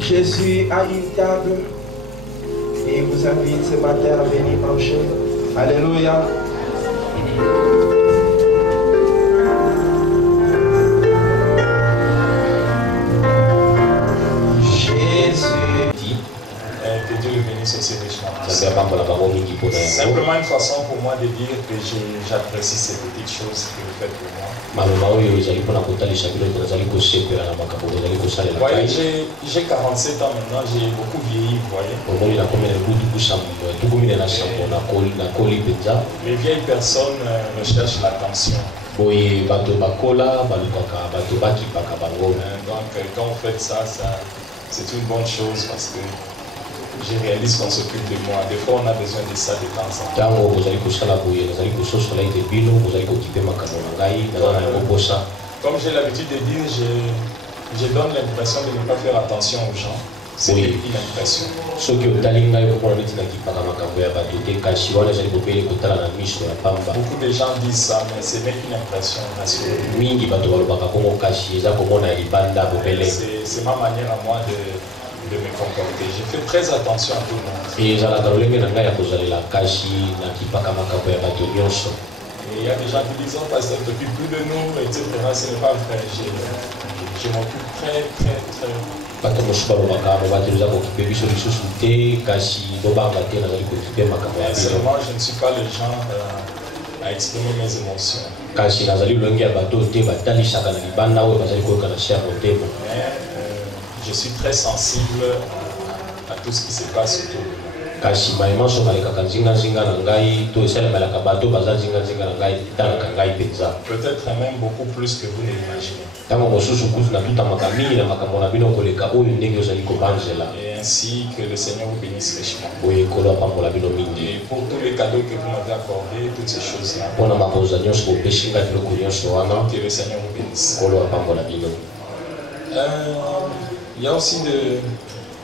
Jésus a une table et il vous invite ce matin à venir manger. Alléluia. Que Dieu le bénisse aussi richement. Simplement une façon pour moi de dire que j'apprécie ces petites choses que vous faites pour moi. Voyez, j'ai 47 ans maintenant, j'ai beaucoup vieilli, vous voyez. Les vieilles personnes recherchent l'attention. Donc quand vous faites ça, c'est une bonne chose parce que je réalise qu'on s'occupe de moi. Des fois, on a besoin de ça de temps en temps. Comme j'ai l'habitude de dire, je donne l'impression de ne pas faire attention aux gens. C'est une impression. Beaucoup de gens disent ça, mais ce n'est qu'une impression. C'est ma manière à moi de me comporter. Je fais très attention à tout le monde. Et il y a des gens qui disent, oh, pasteur, ne t'occupe plus de nous, etc. Ce n'est pas vrai. Je m'occupe très. Seulement, je ne suis pas le genre à exprimer mes émotions. Je suis très sensible à tout ce qui se passe autour de moi. Peut-être même beaucoup plus que vous ne l'imaginez. Et ainsi que le Seigneur vous bénisse richement. Et pour tous les cadeaux que vous m'avez accordés, toutes ces choses-là, que le Seigneur vous bénisse. Il y a aussi des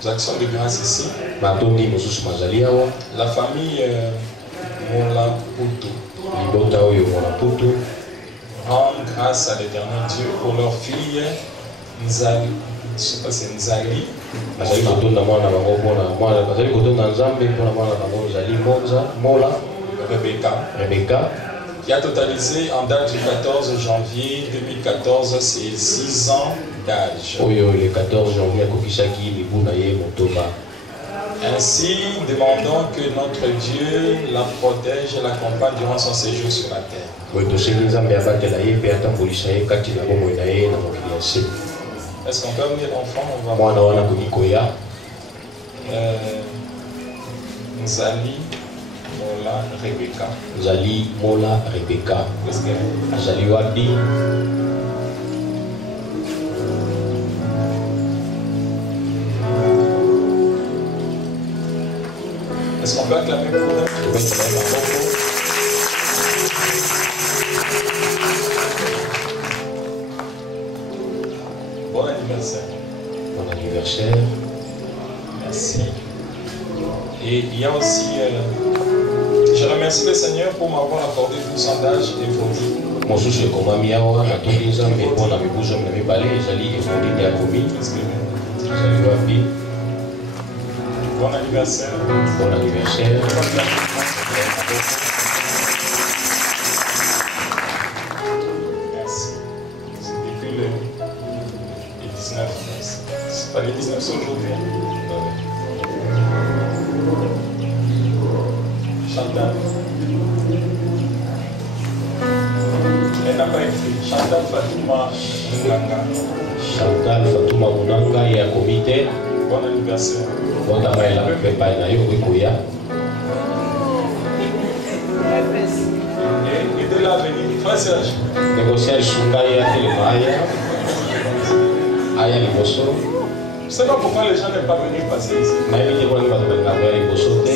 actions de grâce ici. La famille Molaputu rend grâce à l'Éternel Dieu pour leur fille Nzali. Je ne sais pas si c'est Nzali. Rebecca. Qui a totalisé en date du 14 janvier 2014 ses 6 ans d'âge. Ainsi, demandons que notre Dieu la protège et l'accompagne durant son séjour sur la terre. Est-ce qu'on peut amener l'enfant? On va Nzali Mola Rebecca. Nzali Wabi. Est-ce qu'on peut acclamer pour eux? Bon anniversaire. Bon anniversaire. Merci. Et il y a aussi... je remercie le Seigneur pour m'avoir accordé 12 ans d'âge et votre. Bon anniversaire. Bon anniversaire. Merci. C'est depuis le 19. C'est pas le 19, c'est aujourd'hui. Chantal. Elle n'a pas écrit. Chantal Fatouma Munanga. Chantal Fatouma Munanga et un comité. Bon anniversaire. Bon anniversaire. Et de là venir, frère Serge. Négocier Shungai à Télémaïa. Aya Liboso. Je ne sais pas pourquoi les gens n'aiment pas venir passer ici.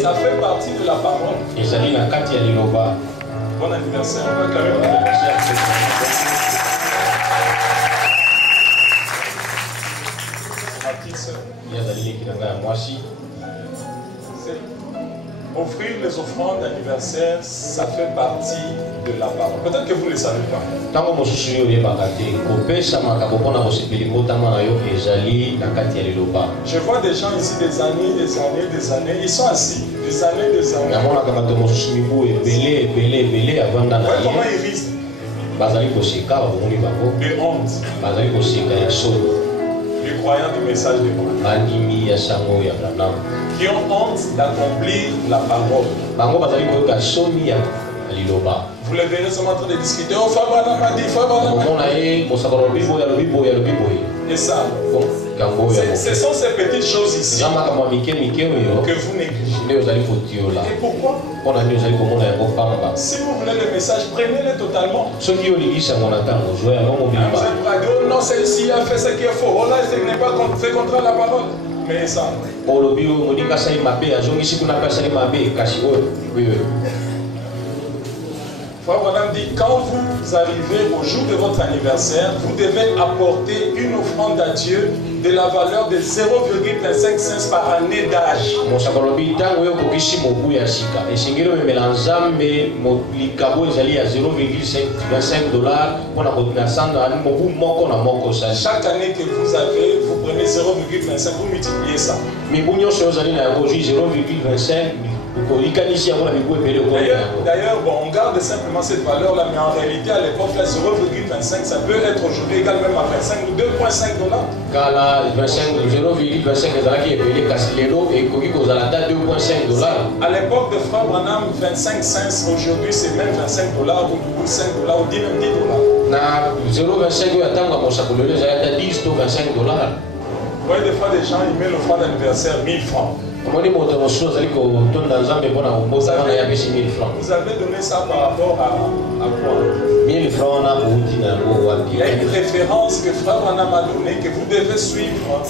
Ça fait partie de la parole. Bon anniversaire. On va acclamer votre anniversaire. Ma petite soeur. offrir les offrandes d'anniversaire, ça fait partie de la parole. Peut-être que vous ne le savez pas. Je vois des gens ici des années, ils sont assis, des années. Voyez comment ils risquent de honte. Les croyants du message de Dieu. Qui ont honte d'accomplir la parole. Vous les verrez seulement en train de discuter. Oh, Fabana m'a dit, et ça, ce sont ces petites choses ici que vous négligez. Et pourquoi? Si vous voulez le message, prenez-le totalement. Vous êtes oh non, celle-ci a fait ce qu'il faut. Oh là, ce n'est pas fait contre la parole. Mais ça. Frère Branham dit, quand vous arrivez au jour de votre anniversaire, vous devez apporter une offrande à Dieu de la valeur de 0,25 cents par année d'âge. Chaque année que vous avez, vous prenez 0,25, vous multipliez ça. D'ailleurs, bon, on garde simplement cette valeur-là, mais en réalité, à l'époque, 0,25, ça peut être aujourd'hui égal même à 25 ou 2,5 dollars. À l'époque de Frère Branham, 25 cents, aujourd'hui, c'est même 25 dollars ou 5 dollars ou 10 dollars. Vous voyez, des fois, des gens, ils mettent l'offrande d'anniversaire 1000 francs. Vous avez donné ça par rapport à quoi? Il y a une référence que Frère Branham a donnée que vous devez suivre.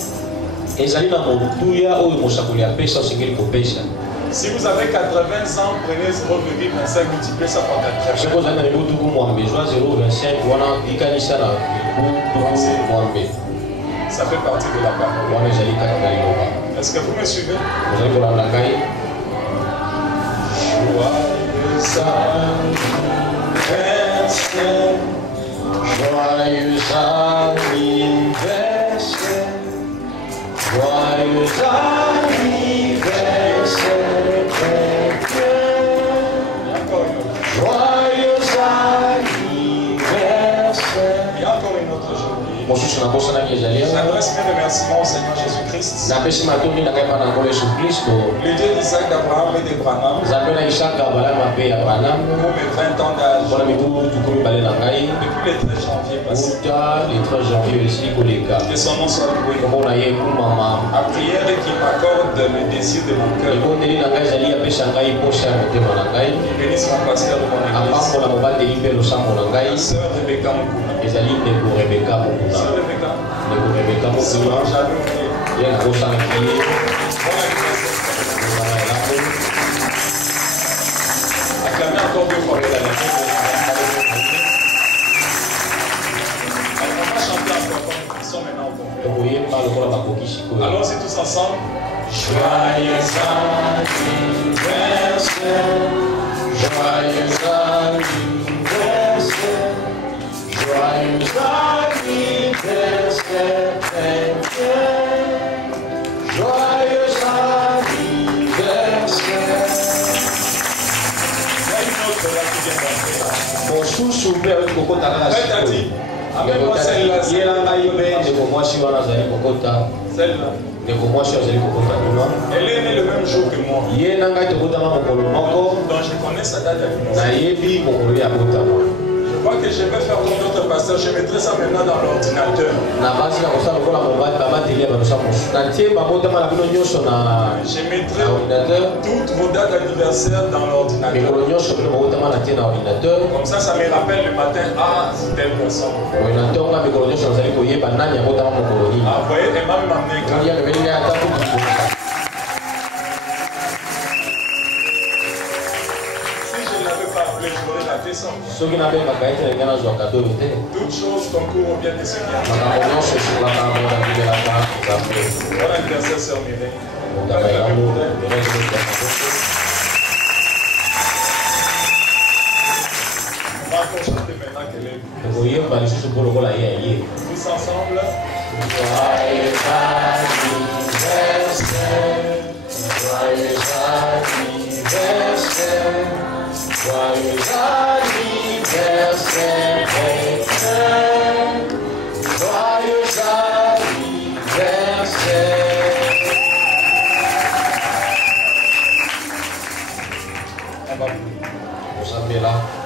Si vous avez 80 ans, prenez 0,25, multipliez ça par 80. Ça fait partie de la parole. Est-ce que vous me suivez? Joyeux anniversaire, joyeux anniversaire, joyeux anniversaire. Il y a encore une autre chose. J'adresse mes remerciements au Seigneur Jésus-Christ. Le Dieu d'Isaac, d'Abraham et d'Abraham. Pour mes 20 ans d'âge. Depuis le 13 janvier passé. Que son nom soit loué. À prière et qu'il m'accorde le désir de mon cœur. Il bénisse mon pasteur de mon église. La sœur Rebecca Mokuna. Sœur Rebecca. Acclamez encore deux fois. On va chanter encore comme ils sont maintenant au complet. Allons-y tous ensemble. Joyeux anniversaire, joyeux anniversaire, joyeux anniversaire, joyeux anniversaire. Il y a une autre là qui vient d'entrer. Mon chouchou père de Coco Tara. Avec-moi celle-là. Celle-là. Elle est née le même jour que moi. Donc je connais sa date d'anniversaire. Je vois que je vais faire comme d'autres pasteurs. Je mettrai ça maintenant dans l'ordinateur. Je mettrai toutes vos dates d'anniversaire dans l'ordinateur. Comme ça, ça me rappelle le matin, ah, c'est telle personne. Ah, vous voyez, elle m'a même amené quand toutes choses concourent au bien de ceux qui aiment. Bon anniversaire, sœur Mireille. pour chanter maintenant qu'elle est. Tous ensemble. Joyeux anniversaire, joyeux anniversaire, joyeux anniversaire, joyeux anniversaire. On va prier.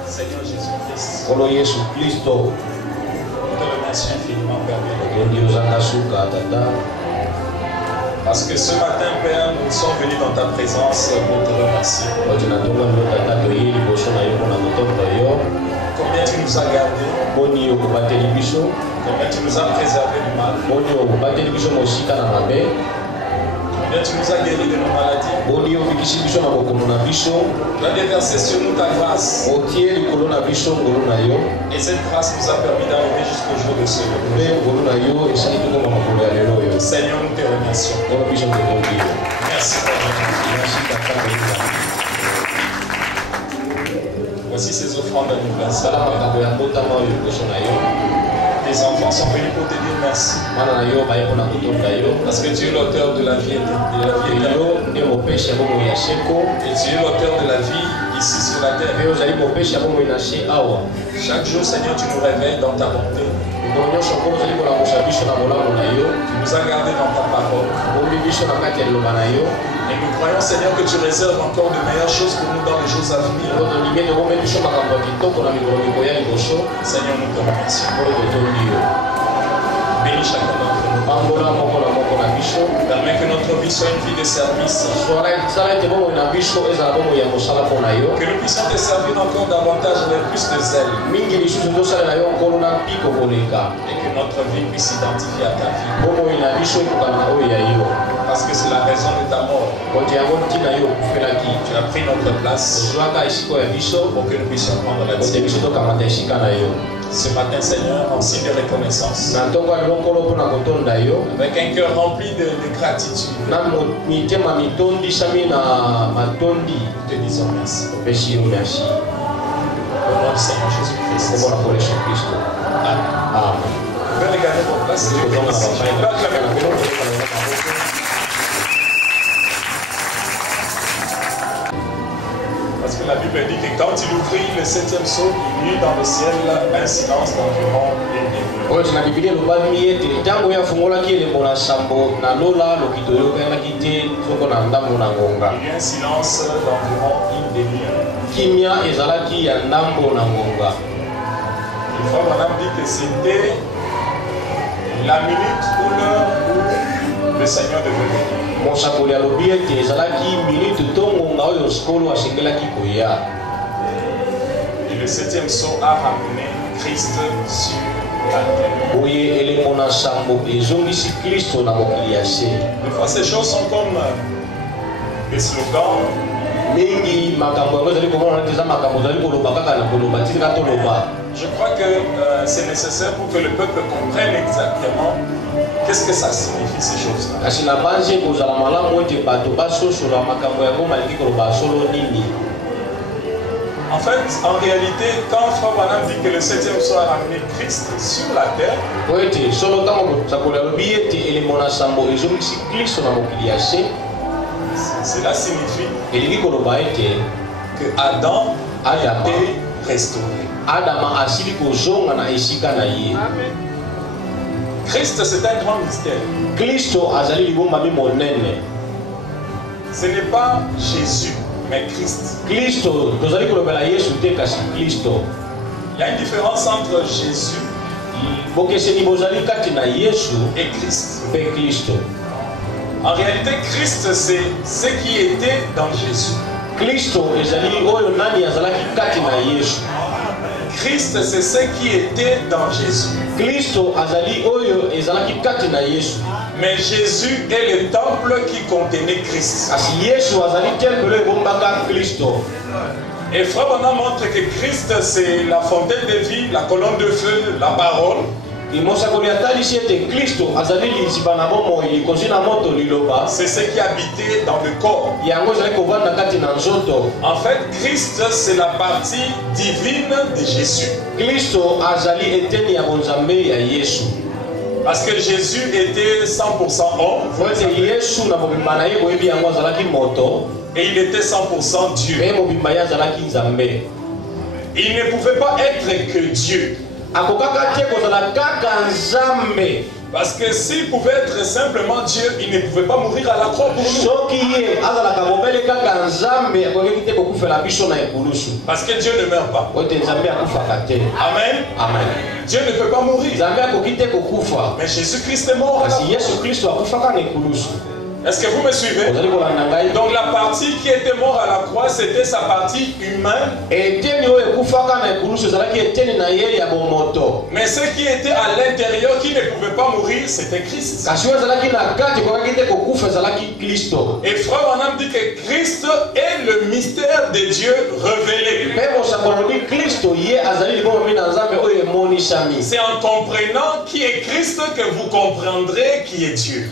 Seigneur Jésus-Christ, Olo Yesu Kristo, nous te remercions infiniment, Père bien. Parce que ce matin, Père, nous sommes venus dans ta présence pour te remercier. Combien tu nous as gardés, combien tu nous as préservés du mal, combien tu nous as guéris de nos maladies. Tu as déversé sur nous ta grâce. Et cette grâce nous a permis d'arriver jusqu'au jour de ce jour. Seigneur, nous te remercions. Merci, Père. Voici ces offrandes d'anniversaire. Tes enfants sont venus pour te dire merci. Parce que tu es l'auteur de la vie et tu es l'auteur de la vie ici sur la terre. Chaque jour, Seigneur, tu nous réveilles dans ta bonté. Tu nous as gardés dans ta parole. Et nous croyons, Seigneur, que tu réserves encore de meilleures choses pour nous dans les jours à venir. Seigneur, nous te remercions. Bénis chacun d'entre nous. Permets que notre vie soit une vie de service. Que nous puissions te servir encore davantage avec plus de zèle. Et que notre vie puisse s'identifier à ta vie. Parce que c'est la raison de ta mort. Tu as pris notre place pour que nous puissions prendre la tienne. Ce matin, Seigneur, en signe de reconnaissance, avec un cœur rempli de gratitude, nous te disons merci. Au nom du Seigneur Jésus-Christ. Amen. Vous pouvez regarder vos places. Parce que la Bible dit que quand il ouvrit le 7e sceau, il y eut dans le ciel un silence d'environ une demi-heure. Il y eut un silence d'environ une demi-heure. Une fois, madame dit que c'était la minute ou l'heure où le Seigneur devait venir. Et le 7e sceau a ramené Christ sur la terre. Des fois, ces choses sont comme des slogans. Je crois que c'est nécessaire pour que le peuple comprenne exactement qu'est-ce que ça signifie ces choses-là. En fait, en réalité, quand Frère Branham dit que le 7e sceau a ramené Christ sur la terre, cela signifie que Adam a été restauré. Christ, c'est un grand mystère. Ce n'est pas Jésus, mais Christ. Il y a une différence entre Jésus et Christ. En réalité, Christ, c'est ce qui était dans Jésus. Christ, c'est ce qui était dans Jésus. Mais Jésus est le temple qui contenait Christ. Et Frère Branham montre que Christ, c'est la fontaine de vie, la colonne de feu, la parole. C'est ce qui habitait dans le corps. En fait, Christ, c'est la partie divine de Jésus. Parce que Jésus était 100% homme. Et il était 100% Dieu. Il ne pouvait pas être que Dieu. Parce que s'il pouvait être simplement Dieu, il ne pouvait pas mourir à la croix pour nous. Parce que Dieu ne meurt pas. Amen. Amen. Dieu ne peut pas mourir. Mais Jésus-Christ est mort. Est-ce que vous me suivez? Donc la partie qui était morte à la croix, c'était sa partie humaine. Mais ce qui était à l'intérieur, qui ne pouvait pas mourir, c'était Christ. Et Frère Branham dit que Christ est le mystère de Dieu révélé. C'est en comprenant qui est Christ que vous comprendrez qui est Dieu.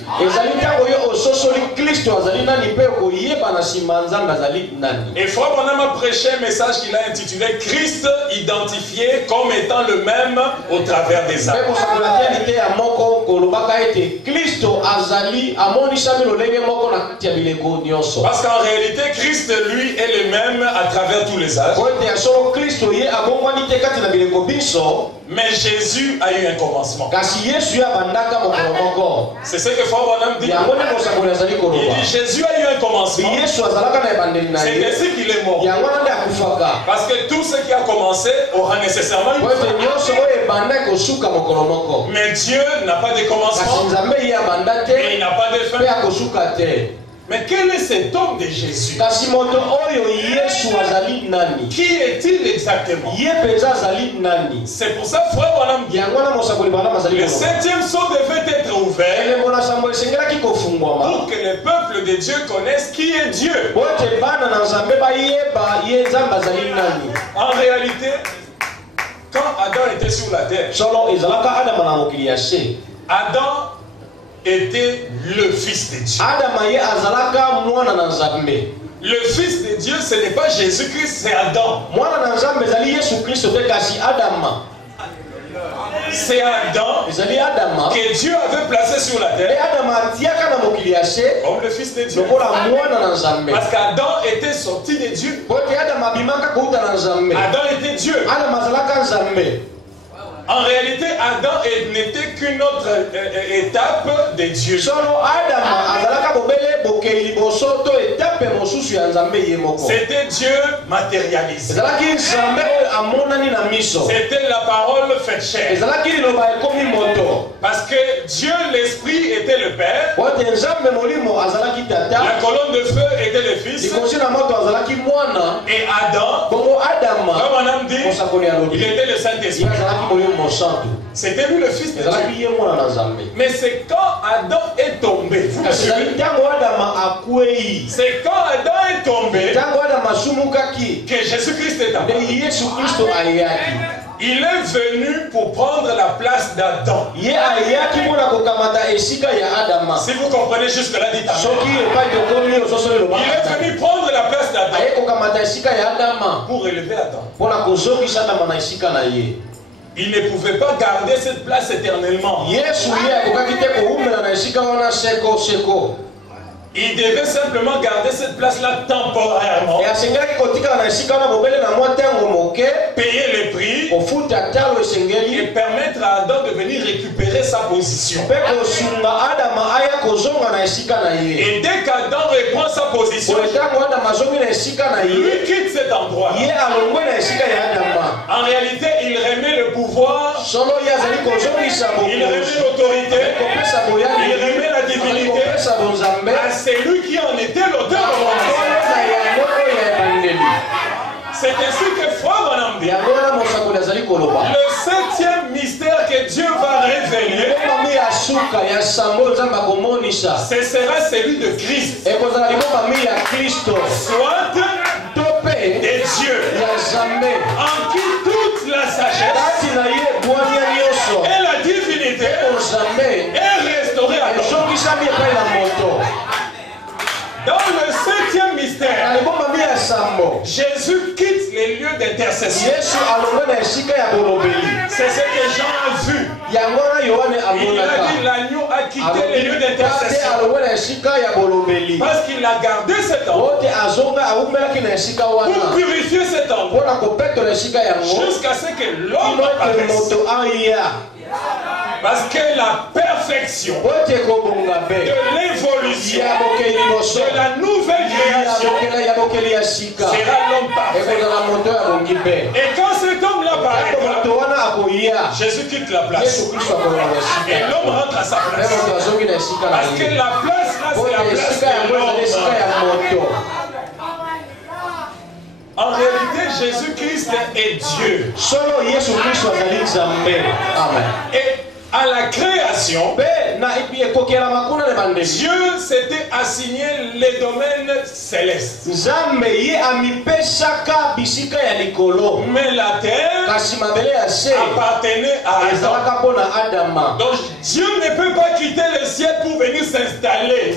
Et Frère Branham a prêché un message qu'il a intitulé Christ identifié comme étant le même au travers des âges. Parce qu'en réalité, Christ lui est le même à travers tous les âges. Mais Jésus a eu un commencement. C'est ce que Frère Branham dit. Il dit Jésus a eu un commencement. C'est ainsi qu'il est mort. Parce que tout ce qui a commencé aura nécessairement une fin. Mais Dieu n'a pas de commencement. Et il n'a pas de fin. Mais quel est cet homme de Jésus? Qui est-il exactement? C'est pour ça, Frère Branham dit, le septième sceau devait être ouvert pour que le peuple de Dieu connaisse qui est Dieu. En réalité, quand Adam était sur la terre, Adam était le fils de Dieu. Le fils de Dieu, ce n'est pas Jésus-Christ, c'est Adam. C'est Adam que Dieu avait placé sur la terre comme le fils de Dieu. Parce qu'Adam était sorti de Dieu. Adam était Dieu. En réalité, Adam n'était qu'une autre étape de Dieu. C'était Dieu matérialisé. C'était la parole faite chair. Parce que Dieu, l'Esprit, était le Père. La colonne de feu était le Fils. Et Adam, comme on a dit, il était le Saint-Esprit. C'était lui le fils de Dieu. Mais c'est quand Adam est tombé. C'est quand Adam est tombé que Jésus-Christ est apparu. Il est venu pour prendre la place d'Adam. Si vous comprenez jusque-là, dites amen. Il est venu prendre la place d'Adam pour élever Adam. Il ne pouvait pas garder cette place éternellement. Il devait simplement garder cette place-là temporairement. Payer le prix et permettre à Adam de venir récupérer sa position. Et dès qu'Adam reprend sa position, lui quitte cet endroit. En réalité, il remet le pouvoir, il remet l'autorité, il remet la divinité à celui qui en était l'auteur. C'est ainsi que Frère Branham dit, le septième mystère que Dieu va révéler, ce sera celui de Christ. Soit de Dieu, en qui toute la sagesse et la divinité lieu d'intercession. C'est ce que Jean a vu. Il a dit l'agneau a quitté les lieux d'intercession. Parce qu'il a gardé cet endroit pour purifier cet endroit jusqu'à ce que l'homme apparaisse. Parce que la perfection de l'évolution de la nouvelle création sera l'homme parfait. Et quand cet homme-là paraîtra, Jésus quitte la place. Et l'homme rentre à sa place. Parce que la place là, c'est la place de l'homme. En réalité, Jésus-Christ est Dieu. Amen. Et à la création, Dieu s'était assigné les domaines célestes. Mais la terre appartenait à Adam. Donc Dieu ne peut pas quitter le ciel pour venir s'installer.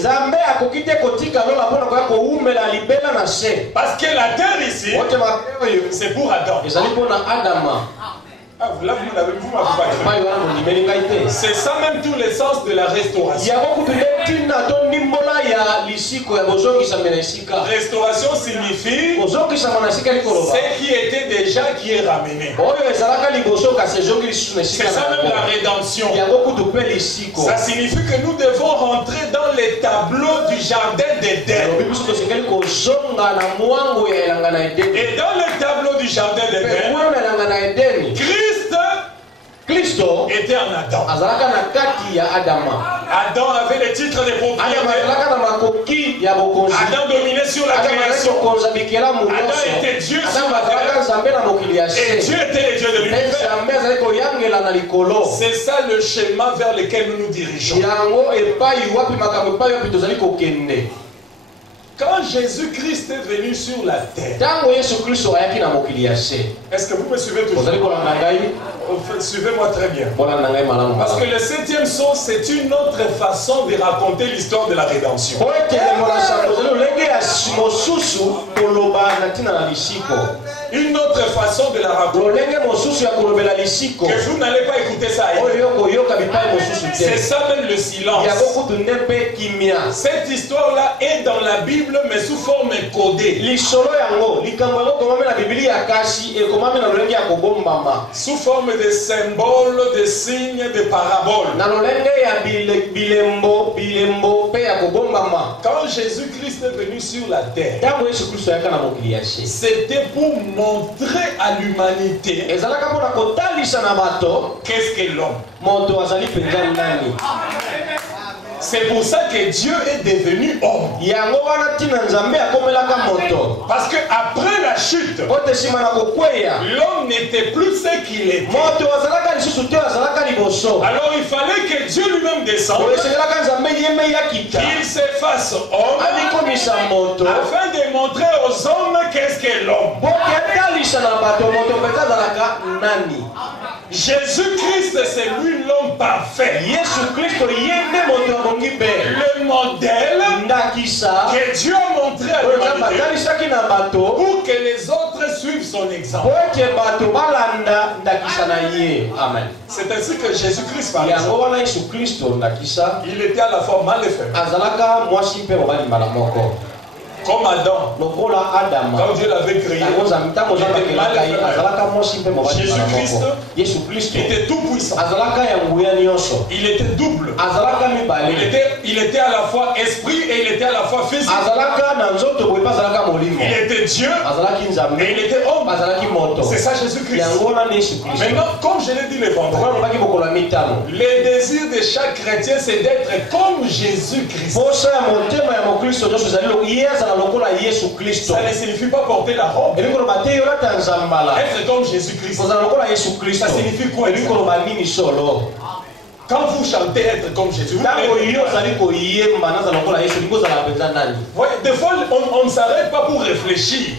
Parce que la terre ici, c'est pour Adam. Ah, là, vous m'avez pas. C'est ça même tout le sens de la restauration. Restauration signifie ce qui était déjà qui est ramené. C'est ça même la rédemption. Ça signifie que nous devons rentrer dans les tableaux du jardin d'Éden. Et dans le tableau du jardin d'Éden, Christ était en Adam. Adam avait le titre de propriété. Adam dominait sur la création. Adam était Dieu sur la terre. Et Dieu était le Dieu de l'univers. C'est ça le schéma vers lequel nous nous dirigeons. Quand Jésus-Christ est venu sur la terre, est-ce que vous me suivez toujours? Suivez-moi très bien. Parce que le 7e saut, c'est une autre façon de raconter l'histoire de la rédemption. Une autre façon de la raconter. Que vous n'allez pas écouter ça ailleurs. C'est ça même le silence. Cette histoire-là est dans la Bible, mais sous forme codée. Sous forme de symboles, de signes, de paraboles. Quand Jésus-Christ est venu sur la terre, c'était pour montrer à l'humanité qu'est-ce qu'est l'homme. C'est pour ça que Dieu est devenu homme. Parce que après la chute, l'homme n'était plus ce qu'il était. Alors il fallait que Dieu lui-même descende, qu'il se fasse homme, afin de montrer aux hommes qu'est-ce qu'est l'homme. Jésus-Christ, c'est lui l'homme parfait. Le modèle que Dieu a montré à l'humanité pour que les autres suivent son exemple. C'est ainsi que Jésus-Christ parlait. Il était à la fois mâle et femelle. Comme Adam, quand Dieu l'avait créé, Jésus-Christ était tout puissant. Il était double. Il était à la fois esprit et il était à la fois physique. Il était Dieu et il était homme. C'est ça Jésus-Christ. Maintenant, comme je l'ai dit le vendredi, le désir de chaque chrétien, c'est d'être comme Jésus-Christ. Ça ne signifie pas porter la robe. Être comme Jésus-Christ. Ça signifie quoi? Quand vous chantez être comme Jésus, des fois on ne s'arrête pas pour réfléchir.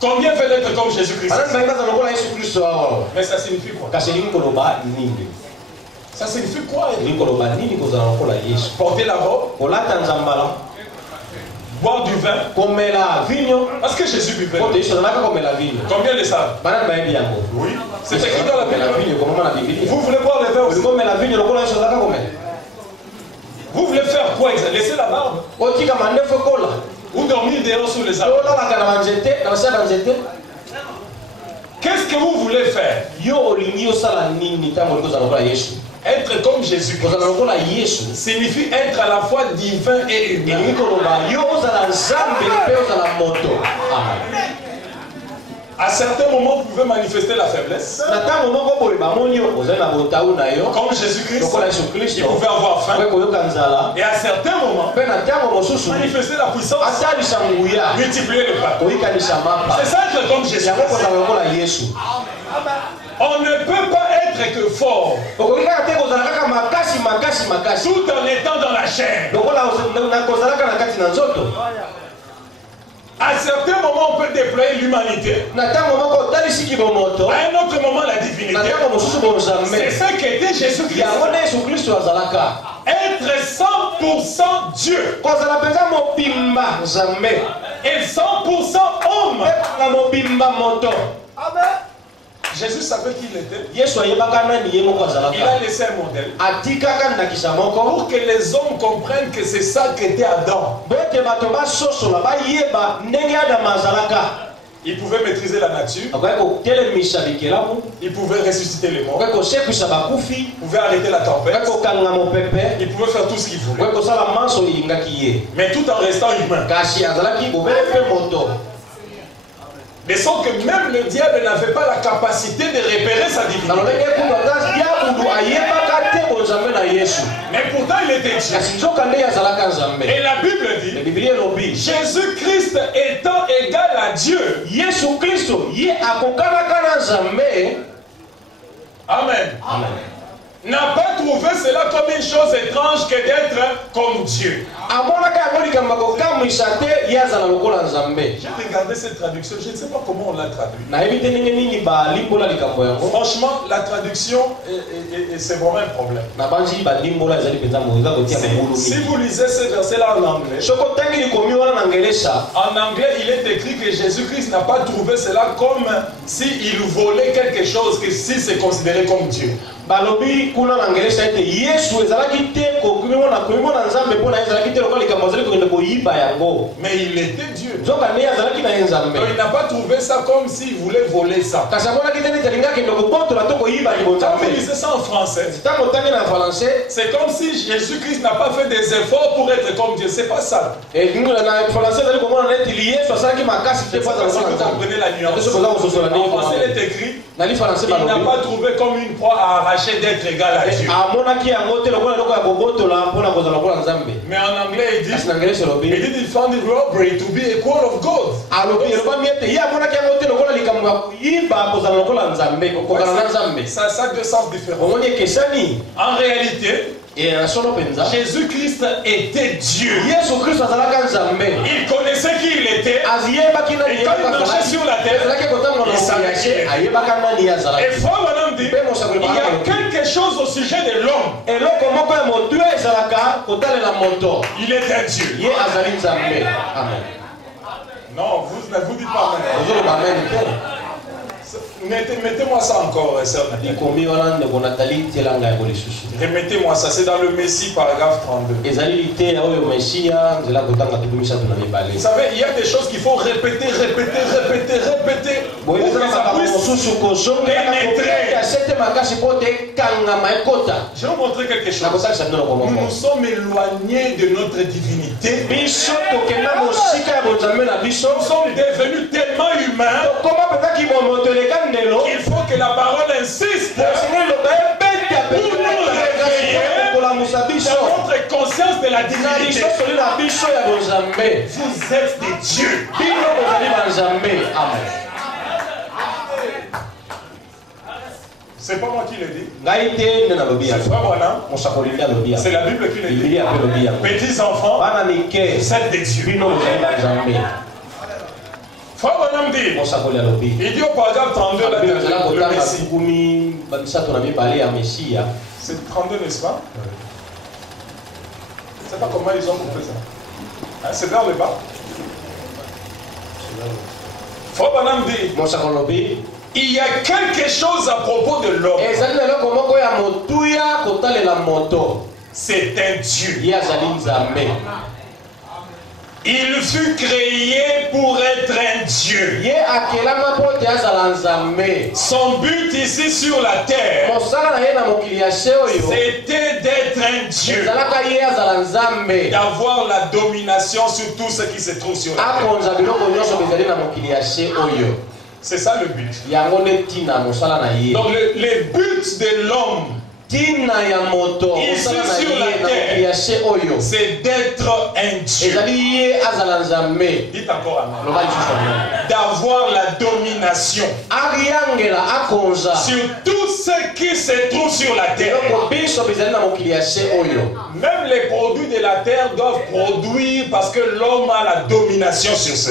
Combien veulent être comme Jésus-Christ? Mais ça signifie quoi? Ça signifie quoi? Porter la robe? boire du vin. Parce que Jésus buvait. Combien le savent? Oui. C'est écrit dans la Bible. Vous voulez boire le vin aussi? Vous voulez faire quoi exactement? Laisser la barbe? Ou dormir dehors sous les arbres? Qu'est-ce que vous voulez faire? Être comme Jésus signifie être à la fois divin et humain. À certains moments, vous pouvez manifester la faiblesse. Comme Jésus-Christ, il pouvait avoir faim. Et à certains moments, manifester la puissance, multiplier le pain. C'est ça être comme Jésus. On ne peut pas être que fort tout en étant dans la chair. À certains moments, on peut déployer l'humanité. À un autre moment, la divinité. C'est ça qu'était Jésus-Christ. Être 100% Dieu. Et 100% homme. Jésus savait qui il était. Il a laissé un modèle pour que les hommes comprennent que c'est ça qu'était Adam. Il pouvait maîtriser la nature. Il pouvait ressusciter les morts. Il pouvait arrêter la tempête. Il pouvait faire tout ce qu'il voulait. Mais tout en restant humain. De sorte que même le diable n'avait pas la capacité de repérer sa divinité. Mais pourtant il était Dieu. Et la Bible dit, Jésus-Christ étant égal à Dieu, Amen. N'a pas trouvé cela comme une chose étrange que d'être comme Dieu. J'ai regardé cette traduction, je ne sais pas comment on l'a traduit. Franchement, la traduction, c'est vraiment un problème. Si vous lisez ce verset-là en anglais, il est écrit que Jésus-Christ n'a pas trouvé cela comme s'il volait quelque chose, que si c'est considéré comme Dieu. Mais il était Dieu. Donc il n'a pas trouvé ça comme s'il voulait voler ça. Quand vous lisez ça en français, c'est comme si Jésus-Christ n'a pas fait des efforts pour être comme Dieu. C'est pas ça. Si vous comprenez la nuance. En français, il est écrit, il n'a pas trouvé comme une proie à arracher d'être égal à Dieu. Mais en anglais, il dit, il found it robbery to be equal of God. Ça a deux sens différents. En réalité, Jésus-Christ était Dieu. Il connaissait qui il était. Et quand il marchait sur la terre, il savait qui il était. Et frère Branham dit, il y a quelque chose au sujet de l'homme. Il était Dieu. Non, vous ne vous dites pas Amen. Mettez-moi ça encore, sœur Nathalie. Remettez-moi ça, c'est dans le Messie, paragraphe 32. Vous savez, il y a des choses qu'il faut répéter pour que ça puisse pénétrer. Je vais vous montrer quelque chose. Nous nous sommes éloignés de notre divinité. Nous sommes devenus tellement humains. Il faut que la parole insiste pour nous réveiller dans notre conscience de la divinité. Vous êtes des dieux. C'est pas moi qui le dis. C'est pas moi là. C'est la Bible qui le dit. Petits enfants, vous êtes des dieux. Frère Branham dit, il dit au paragraphe 32 là, le Messie. C'est 32, n'est-ce pas? Je ne sais pas comment ils ont compris ça. Hein, c'est vers le bas. Faut pas dire. Il y a quelque chose à propos de l'homme. C'est un Dieu. Il fut créé pour être un Dieu. Son but ici sur la terre, c'était d'être un Dieu, d'avoir la domination sur tout ce qui se trouve sur la terre. C'est ça le but. Donc le but de l'homme ici sur la terre, c'est d'être un Dieu. Dites encore amen. D'avoir la domination sur tout ce qui se trouve sur la terre. Même les produits de la terre doivent produire parce que l'homme a la domination sur ce.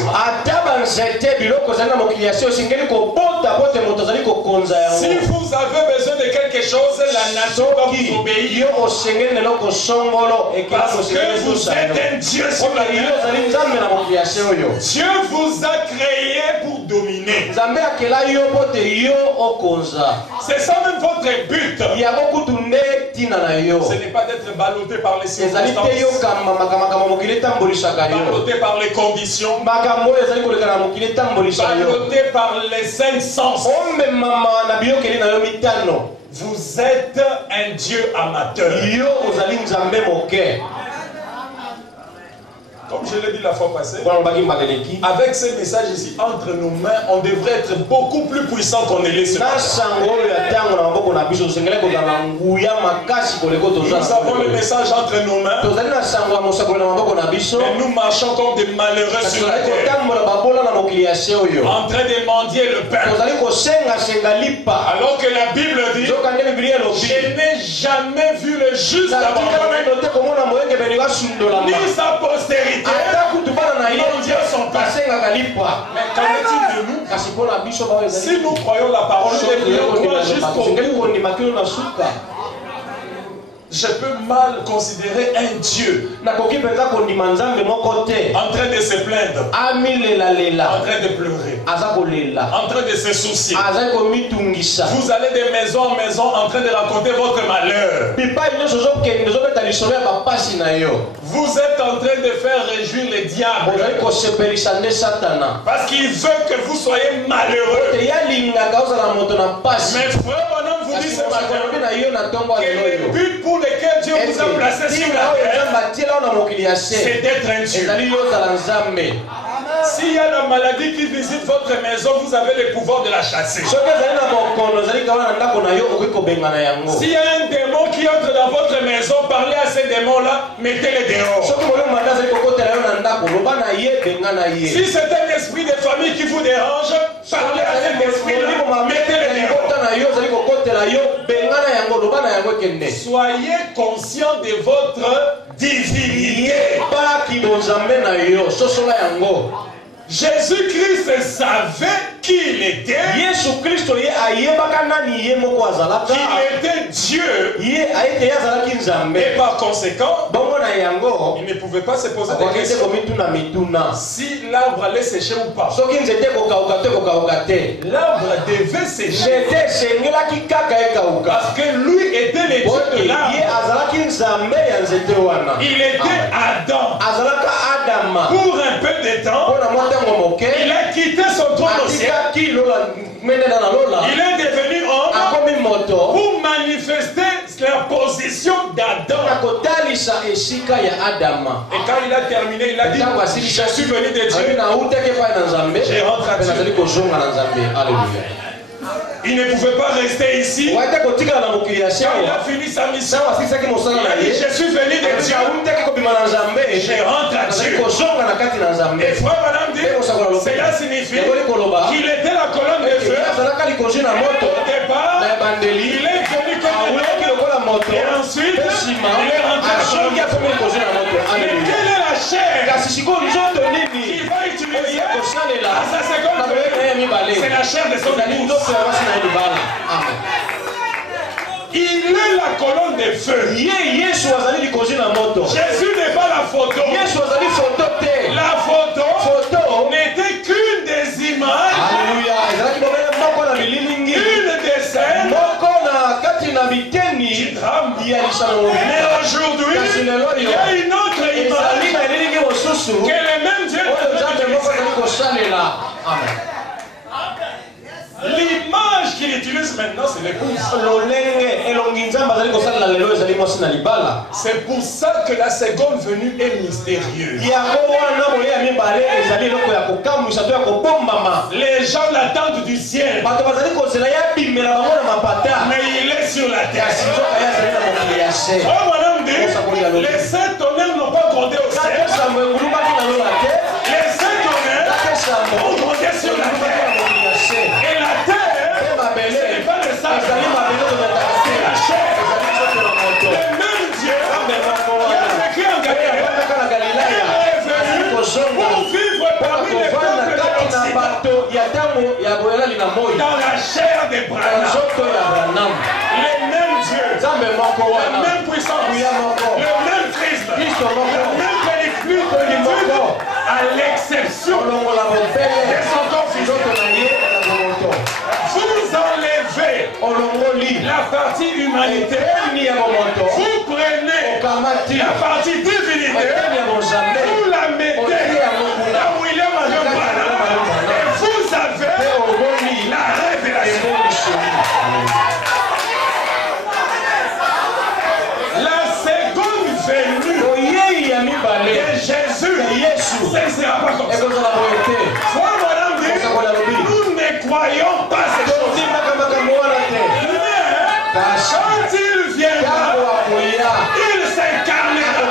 Si vous avez besoin de quelque chose, la nature va vous obéir. Parce que vous êtes un Dieu sur la terre. Dieu vous a créé pour dominer. C'est ça même votre but. Ce n'est pas d'être ballotté par les circonstances, ballotté par les conditions, ballotté par les cinq sens. Vous êtes un Dieu amateur. Comme je l'ai dit la fois passée, avec ces messages ici entre nos mains, on devrait être beaucoup plus puissant qu'on est ce matin. Nous avons le message entre nos mains, et nous marchons comme des malheureux sur la terre, en train de mendier le pain. Alors que la Bible dit, je n'ai jamais vu le juste abandonné, ni sa postérité. Mais qu'en est-il de nous? Si nous croyons la parole de Dieu jusqu'au bout, je peux mal considérer un Dieu en train de se plaindre, en train de pleurer, en train de se soucier. Vous allez de maison en maison en train de raconter votre malheur. Vous êtes en train de faire réjouir les diables parce qu'il veut que vous soyez malheureux. Mais frère, maintenant vous dites ce matin que le but pour lequel Dieu vous a placé sur la terre, c'est d'être un Dieu. S'il y a la maladie qui visite votre maison, vous avez le pouvoir de la chasser. S'il y a un démon qui entre dans votre maison, parlez à ces démons-là, mettez-les dehors. Si c'est un esprit de famille qui vous dérange, parlez à cet esprit-là, mettez-les dehors. Soyez conscient de votre divinité. Jésus-Christ savait qui il était. Qu'il était Dieu. Et par conséquent, il ne pouvait pas se poser des questions si l'arbre allait sécher ou pas. L'arbre devait sécher parce que lui était le Dieu de l'arbre. Il était Adam. Pour un peu de temps, il a quitté son trône au ciel. Il est devenu homme pour manifester la position d'Adam. Et quand il a terminé, il a dit, je suis venu de Dieu, je rentre à Dieu. Il ne pouvait pas rester ici. Quand il a fini sa mission, il a dit, je suis venu de Dieu, je rentre à Dieu. Et frère, madame dit, cela signifie qu'il était la colonne de feu. Au départ, il est venu comme et ensuite, il est rentré à mais quelle est la chair qu'il va utiliser à sa seconde venue? C'est la chair de son épouse. Il est la colonne de feu. Jésus n'est pas la photo. La photo n'était qu'une Mais aujourd'hui, il y a une autre image que le même Dieu l'image qu'il utilise maintenant, c'est l'épouse. C'est pour ça que la seconde venue est mystérieuse. Les gens l'attendent du ciel, mais il est sur la terre. Oh, madame dit, les 7 tonnerres n'ont pas grondé au ciel. Les 7 tonnerres ont grondé sur la terre. Et la terre, ce n'est pas le sable, c'est la chair. Le même Dieu qui a vécu en Galilée est venu pour vivre parmi les peuples de l'Occident dans la chair des Branham. Le même Dieu, la même puissance, le même Christ, le même plénitude, à l'exception de son corps physique. Vous enlevez la partie humanité, vous prenez la partie divinité, vous la mettez là où il est Marion Branham, et vous avez la révélation. La seconde venue de Jésus, ce ne sera pas comme ça. Frère Madame dit, nous ne croyons pas ces choses. Quand il viendra, il s'incarnera.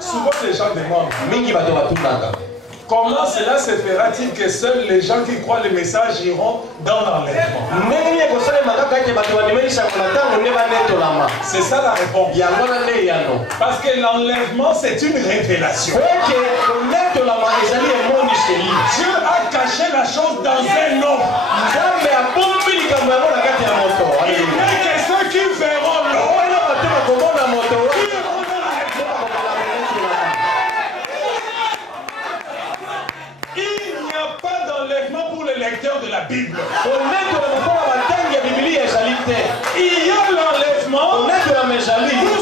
Souvent les gens demandent comment cela se fera-t-il que seuls les gens qui croient le message iront dans l'enlèvement? C'est ça la réponse. Parce que l'enlèvement, c'est une révélation. Dieu a caché la chose dans un homme. Il n'est que ceux qui verront l'homme. Il n'y a pas d'enlèvement pour les lecteurs de la Bible. Il y a l'enlèvement pour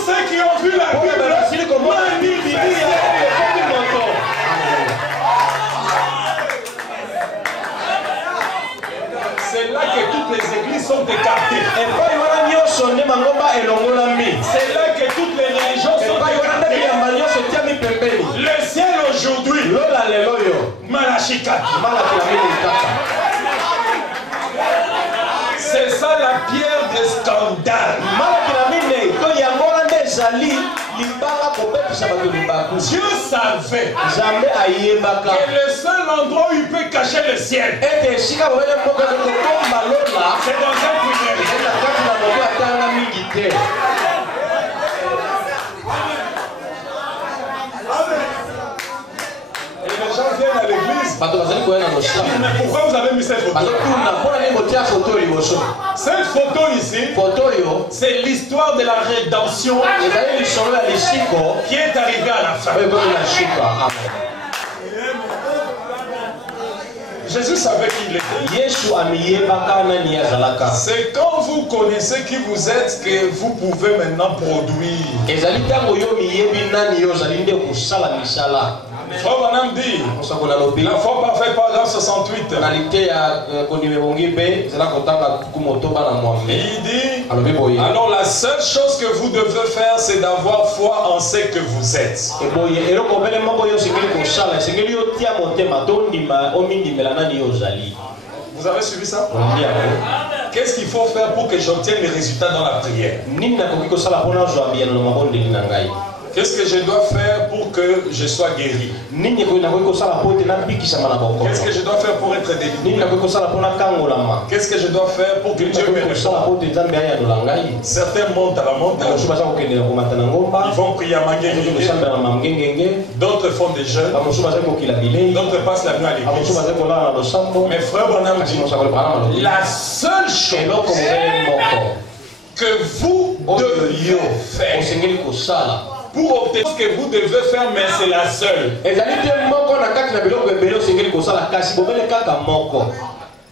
ceux qui ont vu la Bible manifestée. C'est là que toutes les églises sont écartées. C'est là que toutes les religions sont écartées. Le ciel aujourd'hui, Malachi 4. C'est ça la pierre de scandale. Dieu savait que le seul endroit où il peut cacher le ciel, c'est dans un puits. Les gens viennent à l'église. Mais pourquoi vous avez mis cette photo? Cette photo ici, c'est l'histoire de la rédemption qui est arrivée à la fin. Jésus savait qui il était. C'est quand vous connaissez qui vous êtes que vous pouvez maintenant produire. Frère Branham dit, la foi parfaite, paragraphe 68. Il dit, alors la seule chose que vous devez faire, c'est d'avoir foi en ce que vous êtes. Vous avez suivi ça? Qu'est-ce qu'il faut faire pour que j'obtienne les résultats dans la prière? Qu'est-ce que je dois faire pour que je sois guéri? Qu'est-ce que je dois faire pour être délivré? Qu'est-ce que je dois faire pour que Dieu me réponde? Certains montent à la montagne. Ils vont prier à Manguengenge. D'autres font des jeûnes. D'autres passent la nuit à l'église. Mais frère Branham dit, la seule chose que vous deviez faire, pour obtenir ce que vous devez faire, mais c'est la seule.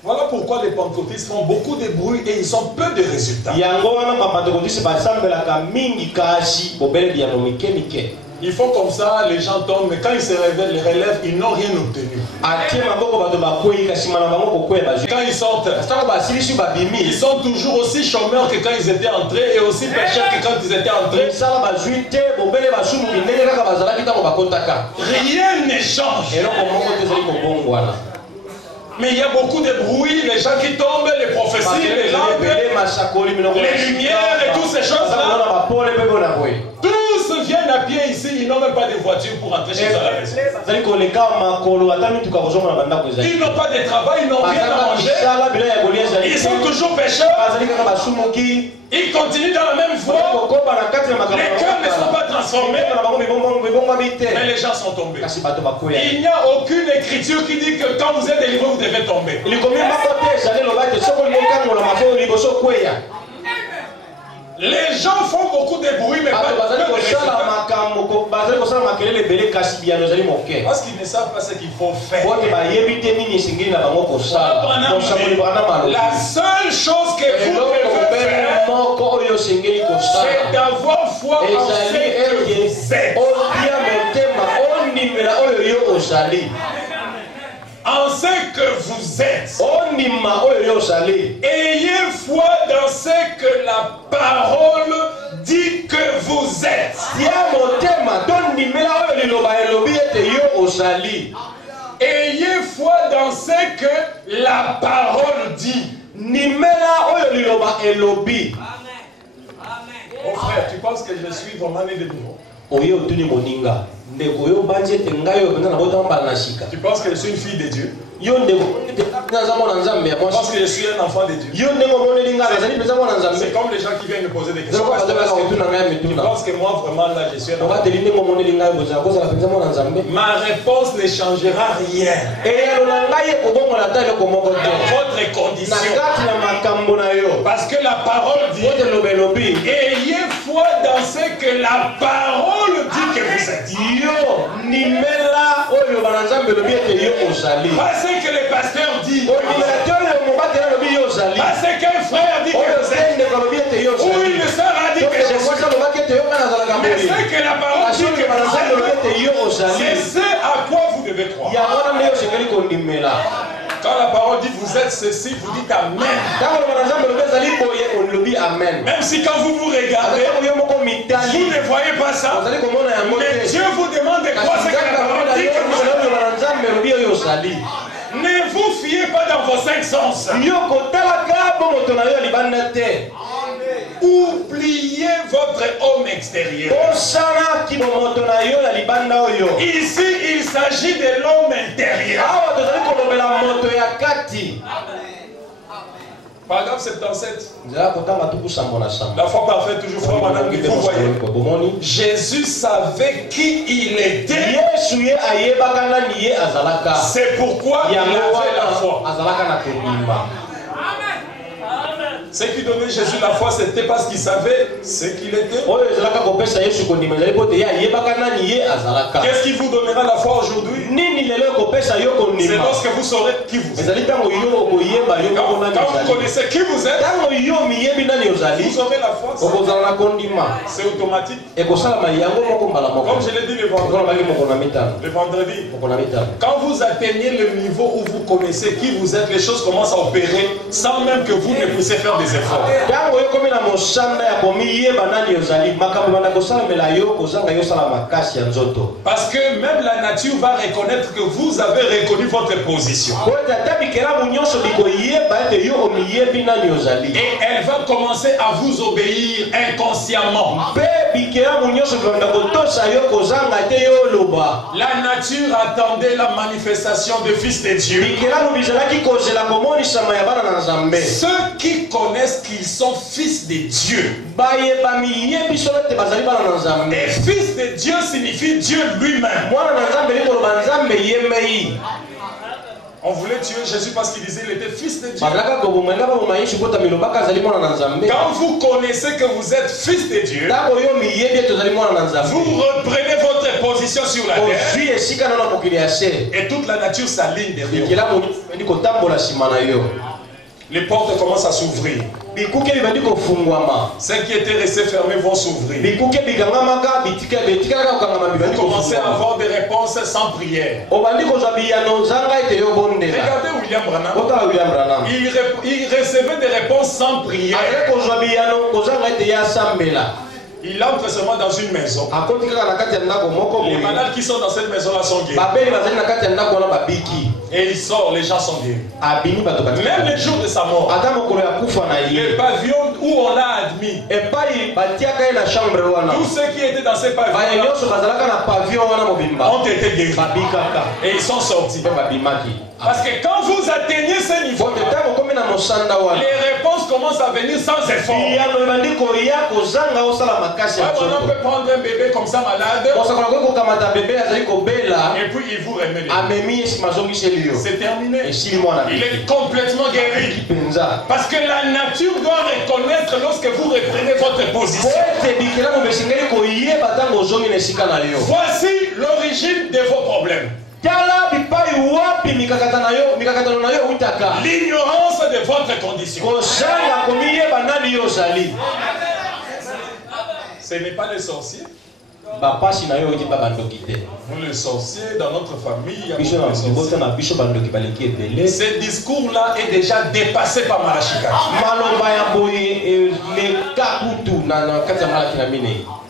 Voilà pourquoi les pentecôtistes font beaucoup de bruit et ils ont peu de résultats. Ils font comme ça, les gens tombent, mais quand ils se réveillent, les relèvent, ils n'ont rien obtenu. Quand ils sortent, ils sont toujours aussi chômeurs que quand ils étaient entrés et aussi pécheurs que quand ils étaient entrés. Rien ne change. Mais il y a beaucoup de bruit, les gens qui tombent, les prophéties, les lampes, les lumières et toutes ces choses-là. Tous viennent à pied ici, ils n'ont même pas de voiture pour rentrer chez eux à la maison. Ils n'ont pas de travail, ils n'ont rien à manger. Ils sont toujours pécheurs. Ils continuent dans la même voie. Les cœurs ne sont pas transformés. Mais les gens sont tombés. Il n'y a aucune écriture qui dit que quand vous êtes délivré, vous devez tomber. Les gens font beaucoup de bruit, mais pas de résultats. Parce qu'ils ne savent pas ce qu'il faut faire. La seule chose que vous devez faire, c'est d'avoir foi en ce que vous êtes. En ce que vous êtes. Ayez foi dans ce que la parole dit que vous êtes. Ayez foi dans ce que la parole dit. Mon frère, tu penses que je suis vraiment né de nouveau? Tu penses que je suis une fille de Dieu? Parce que je suis un enfant de Dieu. C'est comme les gens qui viennent me poser des questions. Tu penses que moi vraiment là je suis un enfant de Dieu? Ma réponse ne changera rien dans votre condition. Parce que la parole dit, ayez foi dans ce que la parole dit que vous êtes. Pas ce que le pasteur dit. Pas ce qu'un frère dit que vous êtes. Ou une sœur a dit que je suis. Mais ce que la parole dit que vous êtes, c'est ce à quoi vous devez croire. Quand la parole dit vous êtes ceci, vous dites Amen. Même si quand vous vous regardez, vous ne voyez pas ça. Mais Dieu vous demande de croire ce que la parole dit que vous êtes. Ne vous fiez pas dans vos cinq sens. Oubliez votre homme extérieur. Ici, il s'agit de l'homme intérieur. Paragraphe 77. La foi parfaite, toujours foi, madame, vous voyez. Jésus savait qui il était. C'est pourquoi il avait la foi. Ce qui donnait Jésus la foi, c'était parce qu'il savait ce qu'il était. Qu'est-ce qui vous donnera la foi aujourd'hui? C'est lorsque vous saurez qui vous êtes. Quand vous connaissez qui vous êtes, vous aurez la foi. C'est automatique. Comme je l'ai dit le vendredi, quand vous atteignez le niveau où vous connaissez qui vous êtes, les choses commencent à opérer sans même que vous ne puissiez faire des efforts. Parce que même la nature va reconnaître que vous avez reconnu votre position. Et elle va commencer à vous obéir inconsciemment. La nature attendait la manifestation du Fils de Dieu. Ceux qui connaissent qu'ils sont fils de Dieu. Et fils de Dieu signifie Dieu lui-même. On voulait tuer Jésus parce qu'il disait qu'il était fils de Dieu. Quand vous connaissez que vous êtes fils de Dieu, vous reprenez votre position sur la terre et toute la nature s'aligne derrière. Les portes commencent à s'ouvrir. Ceux qui étaient restés fermés vont s'ouvrir. Vous commencez à avoir des réponses sans prière. Regardez William Branham. Il recevait des réponses sans prière. Il entre seulement dans une maison. Les malades qui sont dans cette maison-là sont guéris. Et il sort, les gens sont guéris. Même le jour de sa mort, le pavillon où on l'a admis, tous ceux qui étaient dans ces pavillons ont été guéris. Et ils sont sortis. Parce que quand vous atteignez ce niveau, les réponses commencent à venir sans effort. On peut prendre un bébé comme ça malade, et puis il vous remet les. C'est terminé. Il est complètement guéri. Parce que la nature doit reconnaître lorsque vous reprenez votre position. Voici l'origine de vos problèmes. L'ignorance de votre condition. Ce n'est pas les sorciers. Nous les sorciers dans notre famille. Ce discours-là est déjà dépassé par Malachika.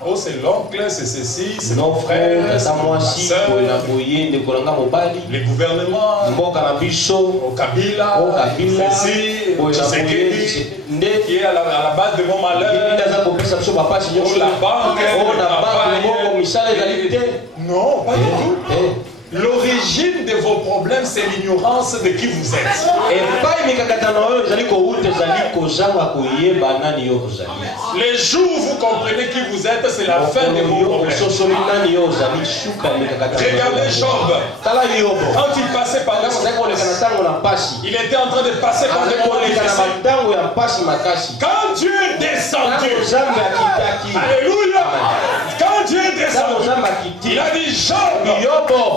Oh, c'est l'oncle, c'est ceci, c'est mon frère, c'est ma soeur, les gouvernements, au Kabila, ceci, qui est à la base de mon malheur, la banque, non, pas du tout. L'origine de vos problèmes, c'est l'ignorance de qui vous êtes. Les jours où vous comprenez qui vous êtes, c'est la fin de vos problèmes. Regardez Job. Quand il passait par là, il était en train de passer par des moments difficiles. Quand Dieu est descendu, alléluia, quand Dieu est descendu, il a dit Job,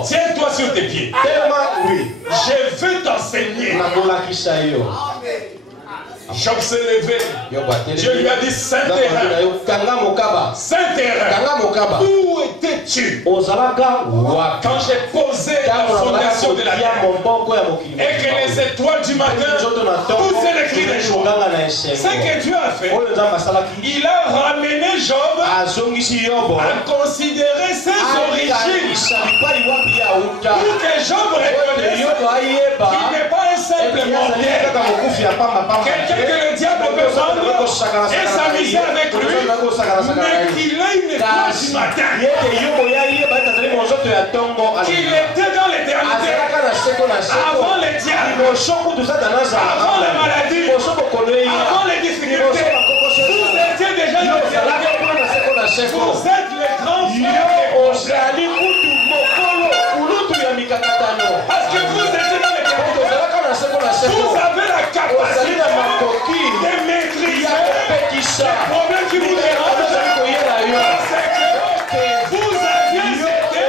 tiens-toi sur tes pieds. Je veux t'enseigner. Job s'est levé. Dieu lui a dit Saint-Terrain. Saint-Terrain. Où étais-tu quand j'ai posé la fondation de la terre et que les étoiles du matin poussaient les cris des jours? Ce que Dieu a fait, il a ramené Job à considérer ses origines pour que Job reconnaisse qu'il n'est pas un simple mortel, quelqu'un que le diable peut prendre et s'amuser avec lui, mais qu'il a une étoile du matin, qu'il était dans l'éternité, avant les diables, avant la maladie, avant les difficultés. Vous étiez déjà dans l'éternité. Vous êtes les grands frères. Parce que vous étiez dans l'éternité. Vous avez la capacité de maîtriser les problèmes qui vous dérangent. Vous aviez été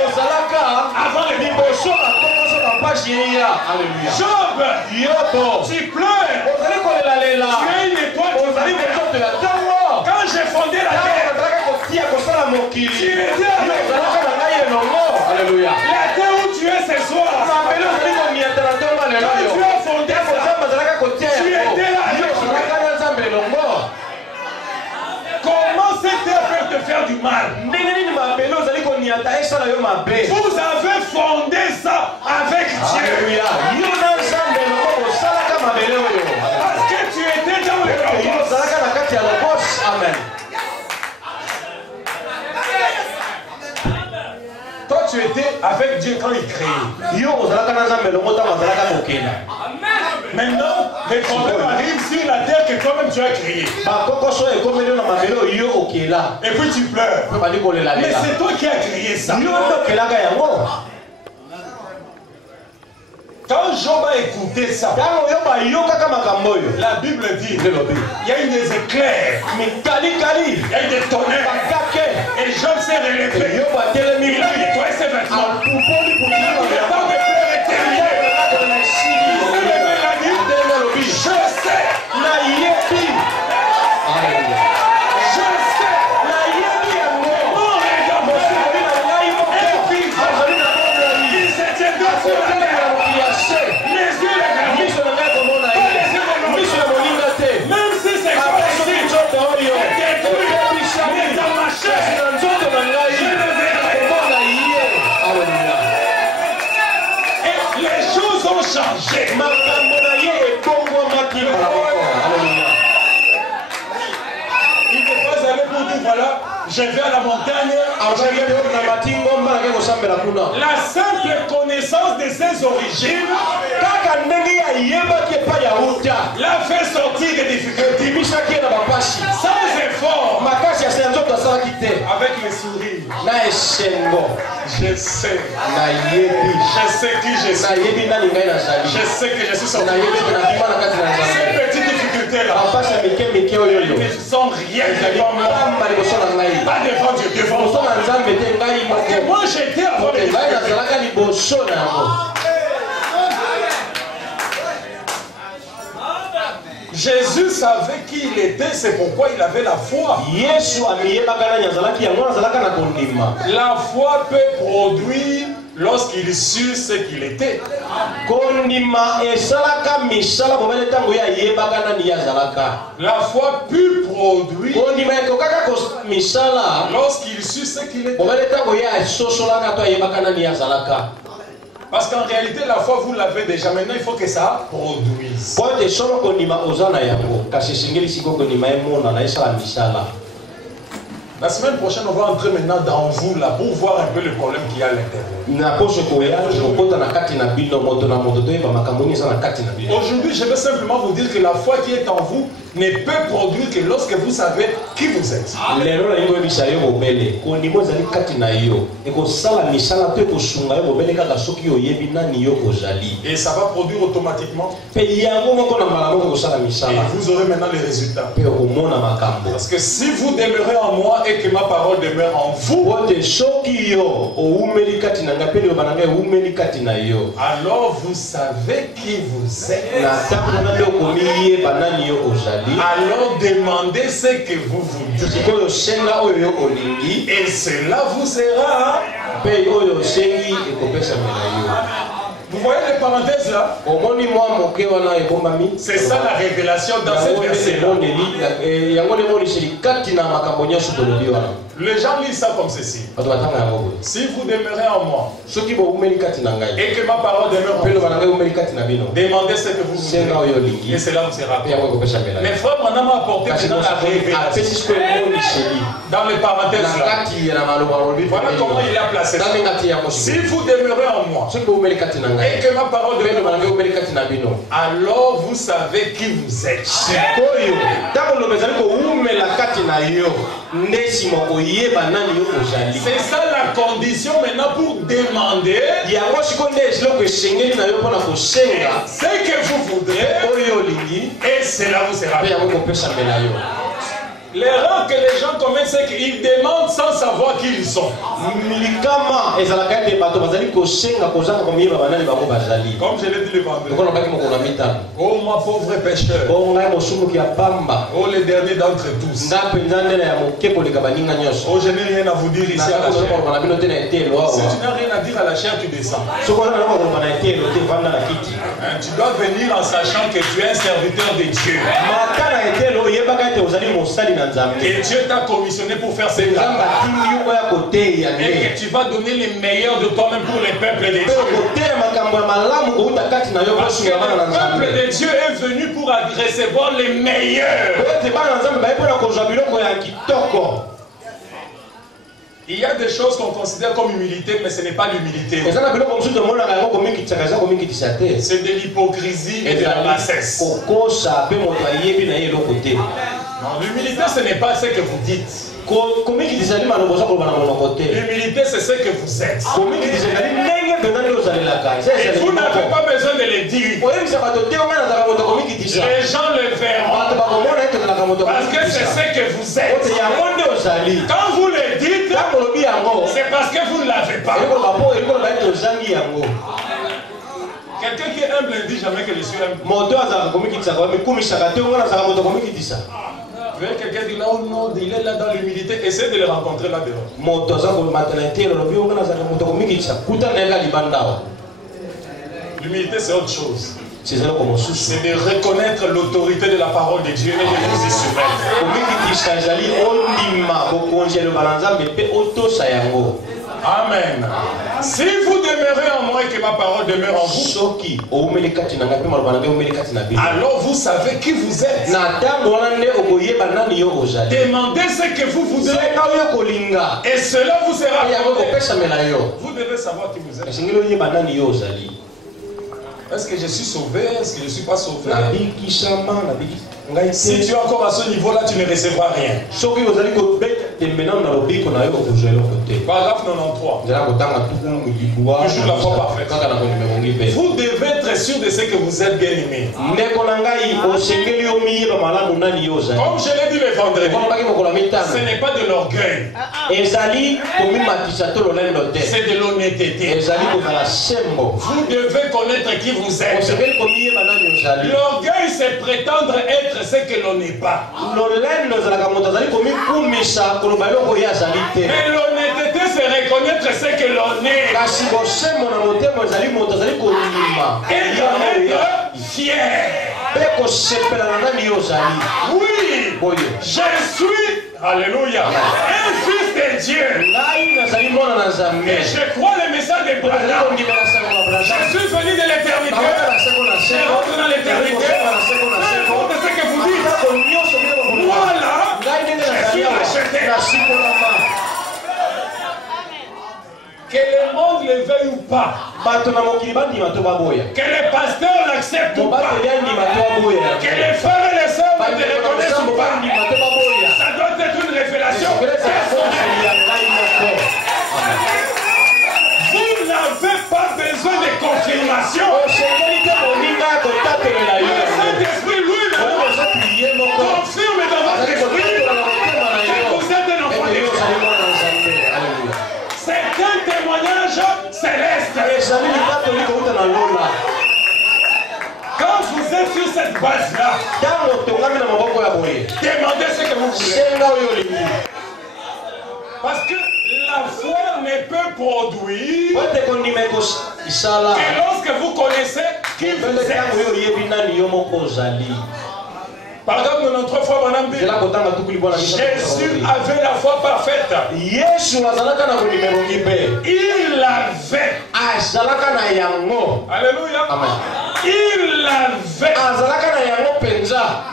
avant les Job, tu pleures. Tu es une étoile. Quand j'ai fondé la terre, tu étais avec moi. Alléluia. La terre où tu es ce soir, quand tu as fondé ça, tu étais là avec moi. Comment cette terre peut te faire du mal? Vous avez fondé ça avec Dieu. Parce que tu étais dans le logos. Amen. Toi, tu étais avec Dieu quand il créait. Maintenant, les problèmes arrivent sur la terre que toi-même tu as créée. Et puis tu pleures. Mais c'est toi qui as créé ça. Quand Job a écouté ça, la Bible dit il y a eu des éclairs, il y a eu des tonnerres, et Job s'est relevé. Il a nettoyé ses vêtements. Le temps de pleurs est terminé. Il s'est levé la nuit. Je sais. Il ne faut pas aller pour dire voilà, je vais à la montagne. La simple connaissance de ses origines l'a fait sortir des difficultés. Sans effort. Avec le sourire. Je sais. Je sais qui je suis. Je sais que je suis sorti. Ces petites difficultés-là, ils ne sont rien devant moi. Pas devant Dieu, devant moi. Parce que moi j'étais avant les Jésus savait qui il était, c'est pourquoi il avait la foi. La foi peut produire lorsqu'il sut ce qu'il était. La foi put produire lorsqu'il sut ce qu'il était. Parce qu'en réalité, la foi, vous l'avez déjà. Maintenant, il faut que ça produise. La semaine prochaine, on va entrer maintenant dans vous là pour voir un peu le problème qu'il y a à l'intérieur. Aujourd'hui, je vais simplement vous dire que la foi qui est en vous ne peut produire que lorsque vous savez qui vous êtes. Et ça va produire automatiquement. Et vous aurez maintenant les résultats. Parce que si vous demeurez en moi et que ma parole demeure en vous, alors vous savez qui vous êtes. Alors demandez ce que vous voulez. Et cela vous sera. Vous voyez les parenthèses là? C'est ça la révélation dans cette verset là. Les gens lisent ça comme ceci. Si vous demeurez en moi et que ma parole demeure en vous, demandez ce que vous voulez et cela vous sera. Mais frère Branham m'a apporté dans la révélation. Dans les parenthèses là. Voilà comment il a placé ça. Si vous demeurez en moi et que ma parole demeure en vous, alors vous savez qui vous êtes. C'est ça la condition maintenant pour demander ce que vous voudrez et cela vous sera. L'erreur que les gens commettent, c'est qu'ils demandent sans savoir qui ils sont. Comme je l'ai dit le vendredi. Oh ma pauvre pécheur. Oh le dernier d'entre tous. Oh je n'ai rien à vous dire ici à la chair. Si tu n'as rien à dire à la chair, tu descends. Tu dois venir en sachant que tu es un serviteur de Dieu. Et Dieu t'a commissionné pour faire cette travail. Et que tu vas donner les meilleurs de toi-même pour les peuples de Dieu. Parce que le peuple de Dieu est venu pour recevoir les meilleurs. Il y a des choses qu'on considère comme humilité, mais ce n'est pas l'humilité. C'est de l'hypocrisie et de la bassesse. Non, l'humilité, ce n'est pas ce que vous dites. L'humilité, c'est ce que vous êtes. Et vous n'avez pas besoin de le dire. Les gens le verront. Parce que c'est ce que vous êtes. Quand vous le dites, c'est parce que vous ne l'avez pas. Quelqu'un qui est humble ne dit jamais que je suis humble. Vous voyez quelqu'un dit là, oh non, il est là dans l'humilité, essayez de le rencontrer là dehors. L'humilité, c'est autre chose. C'est de reconnaître l'autorité de la parole de Dieu et de les soumettre. Amen. Si vous demeurez en moi et que ma parole demeure en vous, alors vous savez qui vous êtes. Demandez ce que vous voudrez et cela vous sera accordé. Vous devez savoir qui vous êtes. Est-ce que je suis sauvé? Est-ce que je ne suis pas sauvé? Si tu es encore à ce niveau-là, tu ne recevras rien. Paragraphe 93. Toujours la foi parfaite. Vous devez être sûr de ce que vous êtes bien aimé. Comme je l'ai dit le vendredi, ce n'est pas de l'orgueil. C'est de l'honnêteté. Vous devez connaître qui vous êtes. L'orgueil, c'est prétendre être ce que l'on n'est pas. Mais l'honnêteté, c'est reconnaître ce que l'on est. Et d'en être fier. Oui, je suis, alléluia, un fils de Dieu. Et je crois le message de Branham. Je suis venu de l'éternité. Je rentre dans l'éternité. Ce que vous dites, voilà, je suis racheté. Que le monde le veuille ou pas, que les pasteurs l'acceptent ou pas, que les frères et les sœurs ne le reconnaissent ou pas, ça doit être une révélation personnelle. Vous n'avez pas besoin de confirmation. Le Saint-Esprit lui-même confirme dans votre esprit que vous êtes un enfant de Dieu. C'est un témoignage céleste. Quand vous êtes sur cette base-là, demandez ce que vous voulez. Parce que la foi ne peut produire que lorsque vous connaissez qui vous êtes. Par exemple, notre foi, Madame dit, Jésus avait la foi parfaite. Il avait. Alléluia. Amen. Il avait.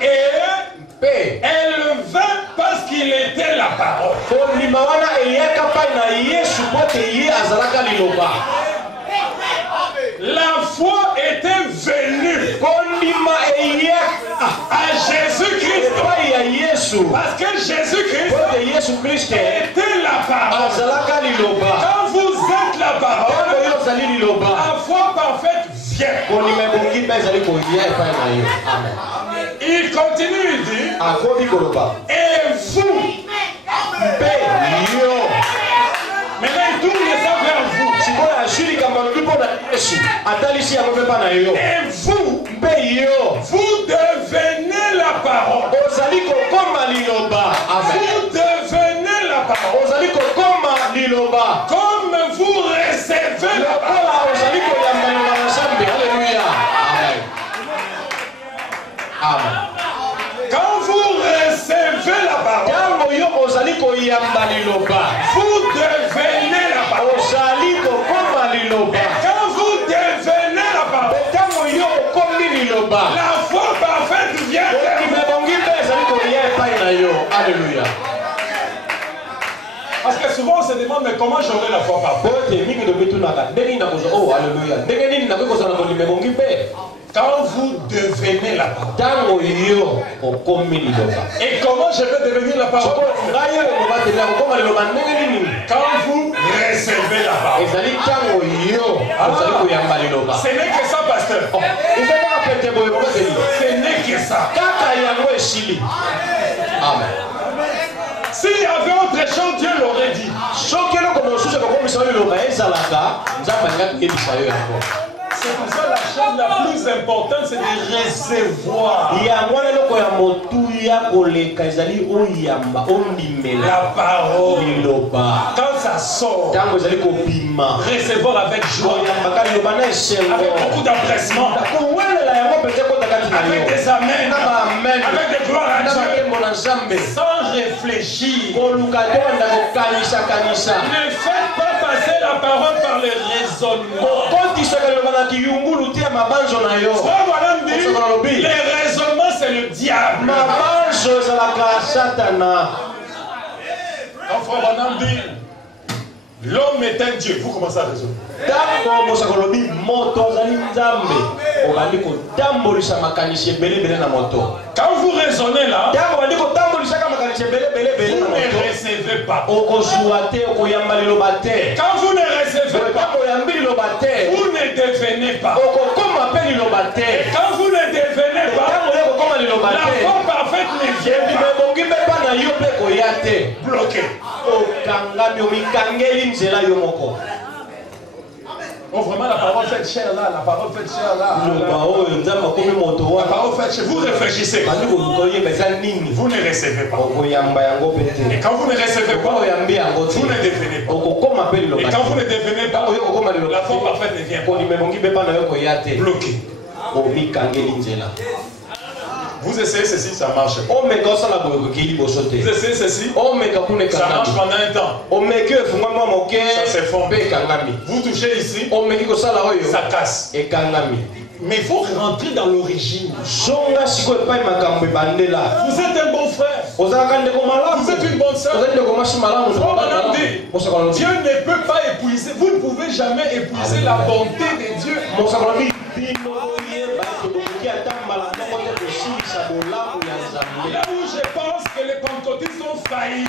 Et elle vint parce qu'il était la parole. La foi était venue à Jésus-Christ. Parce que Jésus-Christ était la parole. Quand vous êtes la parole, la foi parfaite vient. Il continue, il dit, et vous, maintenant il tourne ça vers vous. Et vous, vous devenez la parole. Vous devenez la parole. Comme vous recevez la parole. Amen. Quand vous recevez la parole, vous devenez la parole. Quand vous devenez la parole, la foi parfaite vient. Alléluia. Parce que souvent on se demande, mais comment j'aurai la foi parfaite? Quand vous devenez la parole. Et comment je vais devenir la parole? Quand vous recevez la parole. Ce n'est que ça, pasteur. Ce n'est que ça. Amen. S'il y avait autre chose, Dieu l'aurait dit. C'est pour ça la chose la plus importante, c'est de recevoir la parole. Quand ça sort, recevoir avec joie, avec beaucoup d'empressement, avec des amens, avec des gloires à Dieu, sans réfléchir. Ne faites pas passer la parole par le raisonnement. Les raisonnements, c'est le diable. L'homme est un Dieu. Vous commencez à raisonner. Quand vous raisonnez là, vous ne recevez pas. Quand vous ne recevez pas, vous ne devenez pas. Quand vous ne devenez pas, la foi parfaite ne vient pas. Bloqué. Oh, vraiment, la parole fait chair là, la parole fait chair là. La parole fait chair. Vous réfléchissez. Vous ne recevez pas. Et quand vous ne recevez pas, vous ne devenez pas. Et quand vous ne devenez pas, la foi parfaite ne vient pas. Bloqué. Vous essayez ceci, ça marche. Vous essayez ceci, ça marche pendant un temps. Ça s'effondre. Vous touchez ici, ça casse. Mais il faut rentrer dans l'origine. Vous êtes un bon frère. Vous êtes une bonne soeur. Dieu ne peut pas épuiser. Vous ne pouvez jamais épuiser la bonté de Dieu. Là où je pense que les pentecôtistes ont failli.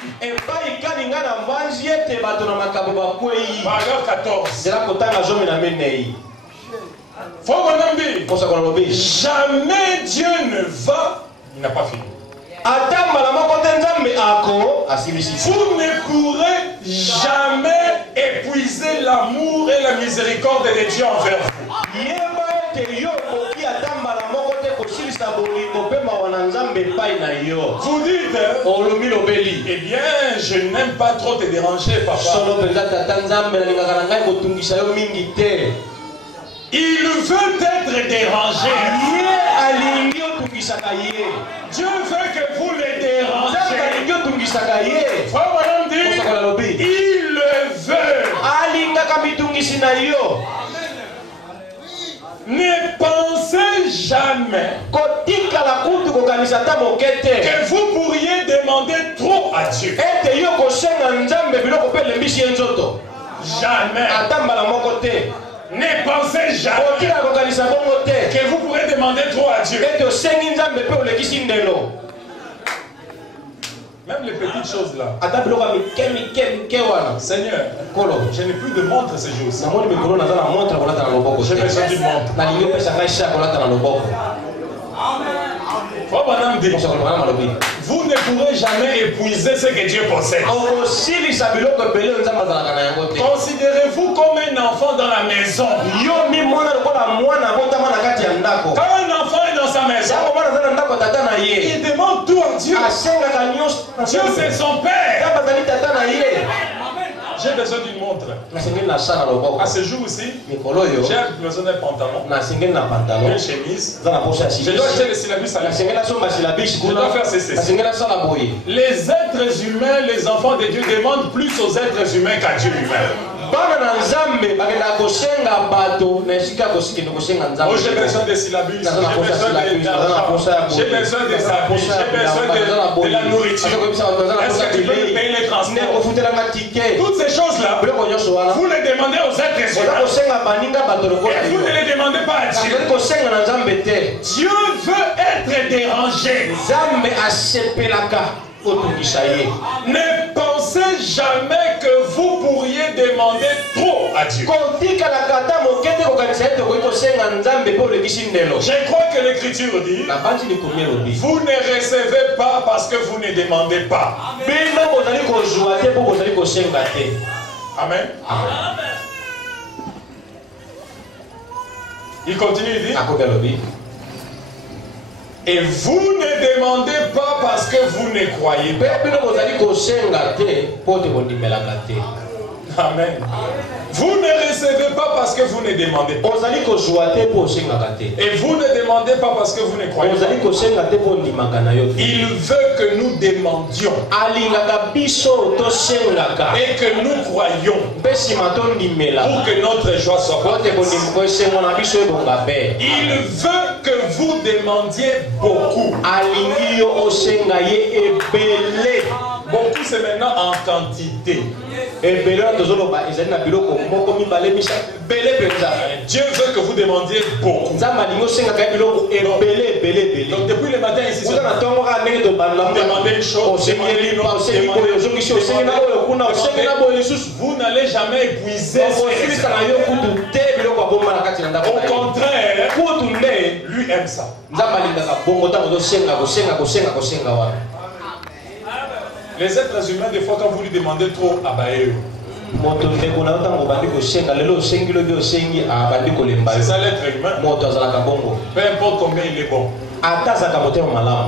Paragraphe 14. Jamais Dieu ne va. Il n'a pas fini. Vous ne pourrez jamais épuiser l'amour et la miséricorde de Dieu envers vous. Vous dites, eh bien, je n'aime pas trop te déranger, papa. Il veut être dérangé. Dieu veut que vous le dérangez. Il le veut. Ne pensez jamais que vous pourriez demander trop à Dieu. Jamais. Ne pensez jamais que vous pourrez demander trop à Dieu. Même les petites choses là. Seigneur, je n'ai plus de montre ces jours-ci. J'ai besoin d'une montre. Vous ne pourrez jamais épuiser ce que Dieu possède. Considérez-vous comme un enfant dans la maison. Quand un enfant est dans sa maison, il demande tout à Dieu. Dieu, c'est son Père. J'ai besoin d'une montre. À ce jour aussi, j'ai besoin d'un pantalon, une chemise. Je dois acheter le syllabus à la je dois faire ceci. Les êtres humains, les enfants de Dieu demandent plus aux êtres humains qu'à Dieu lui-même. Oh, j'ai besoin des syllabus, j'ai besoin j'ai besoin des habits, j'ai besoin de la nourriture. Est-ce que tu peux me payer les transports? Toutes ces choses-là, vous les demandez aux êtres humains. Et vous ne les demandez pas à Dieu. Dieu veut être dérangé. Ne pensez jamais que vous pourriez demander trop à Dieu. Je crois que l'Écriture dit, vous ne recevez pas parce que vous ne demandez pas. Amen. Il continue, il dit, et vous ne demandez pas parce que vous ne croyez pas. Amen. Vous ne recevez pas parce que vous ne demandez pas. Et vous ne demandez pas parce que vous ne croyez pas. Il veut que nous demandions. Et que nous croyions. Pour que notre joie soit complète. Il veut que vous demandiez beaucoup. Beaucoup, c'est maintenant en quantité. Dieu veut que vous demandiez beaucoup. Donc depuis le matin ici, vous demandez une chose, vous n'allez jamais épuiser. Au contraire, lui aime ça. Les êtres humains, des fois, quand vous lui demandez trop, c'est ça l'être humain. Peu importe combien il est bon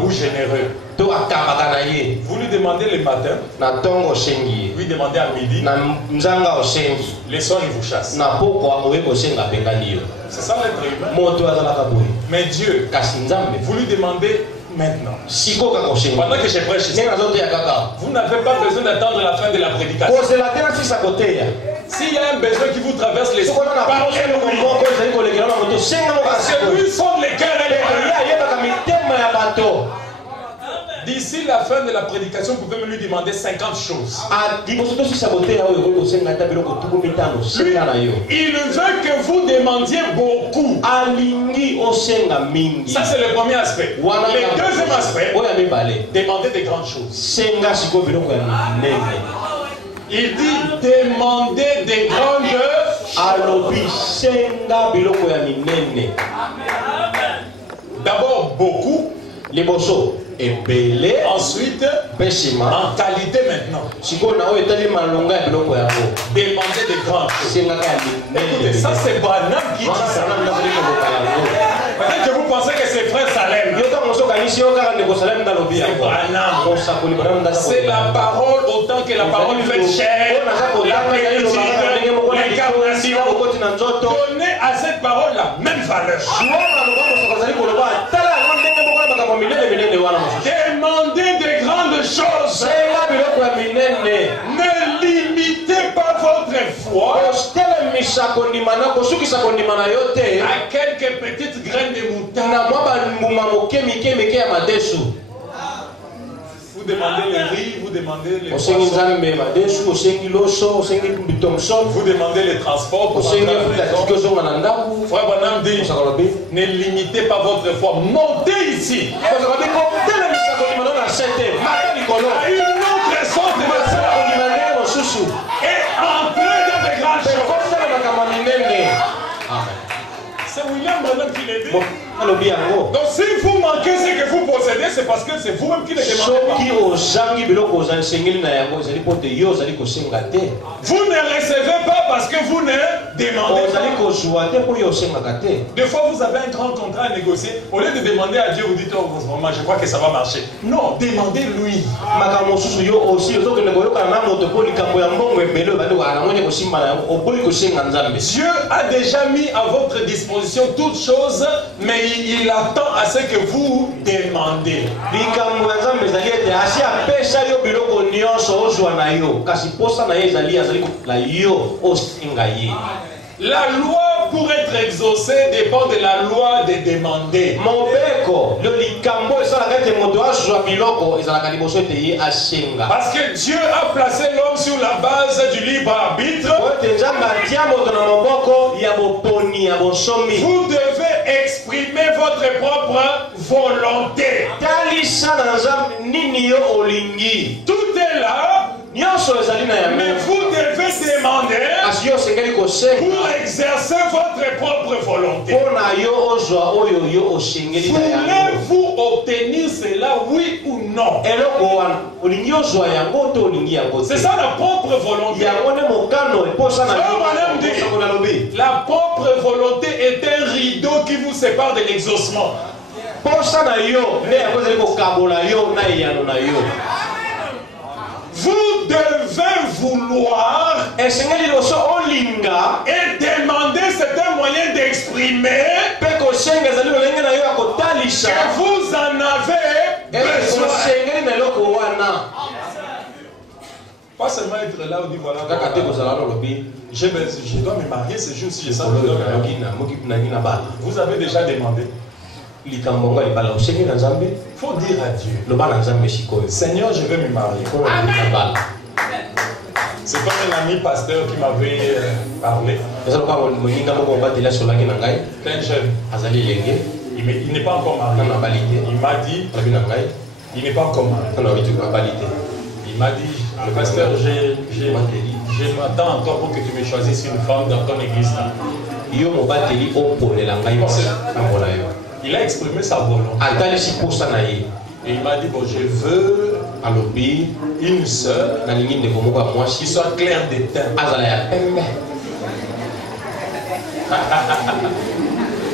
ou généreux. Vous lui demandez le matin, lui demandez à midi, les soirs il vous chasse. C'est ça l'être humain. Mais Dieu, vous lui demandez maintenant. Pendant que je prêche ici, vous n'avez pas besoin d'attendre la fin de la prédication. S'il y a un besoin qui vous traverse l'esprit, parlez-lui. Parce que lui sonde les cœurs et les cœurs. D'ici la fin de la prédication, vous pouvez me lui demander 50 choses. Lui, il veut que vous demandiez beaucoup. Ça, c'est le premier aspect. Le deuxième aspect, demandez des grandes choses. Il dit demandez des grandes choses. D'abord, beaucoup. Ensuite, en qualité maintenant. Demandez des grandes choses. Écoutez, ça c'est Branham qui dit ça. Peut-être que vous pensez que c'est frère Salem. C'est la parole autant que la parole fait chair. L'incarnation. Donnez à cette parole la même valeur. Demandez des grandes choses. Ne limitez pas votre foi à quelques petites graines de moutarde. Vous demandez les riz, vous demandez les poissons. Vous demandez les transports pour rentrer à la maison. Frère Branham dit, ne limitez pas votre foi. Montez ici. À une autre sorte de foi. Et entrez dans des grandes choses. C'est William Branham qui l'a dit. Donc si vous manquez ce que vous possédez, c'est parce que c'est vous-même qui ne demandez pas. Vous ne recevez pas parce que vous ne demandez pas. Des fois vous avez un grand contrat à négocier. Au lieu de demander à Dieu, vous dites oh, moment, je crois que ça va marcher. Non, demandez-lui. Dieu a déjà mis à votre disposition toutes choses, mais il attend à ce que vous demandez. La loi pour être exaucée dépend de la loi de demander. Parce que Dieu a placé l'homme sur la base du libre arbitre. Vous devez exprimer votre propre volonté. Tout est là. Mais vous devez demander pour exercer votre propre volonté. Voulez-vous obtenir cela, oui ou non? C'est ça la propre volonté. La propre volonté est un rideau qui vous sépare de l'exaucement. Vous devez vouloir et demander, c'est un moyen d'exprimer que vous en avez besoin. Pas seulement être là ou dire voilà, je dois me marier ce jour si je sens que vous avez déjà demandé. Il faut dire à Dieu, Seigneur, je veux me marier. C'est comme un ami pasteur qui m'avait parlé. Plein jeune. Il n'est pas encore marié. Il m'a dit, il n'est pas encore marié. Il m'a dit, le pasteur, je m'attends encore pour que tu me choisisses une femme dans ton église là. Il a exprimé sa volonté. Et il m'a dit, bon, je veux une sœur qui soit claire de teint.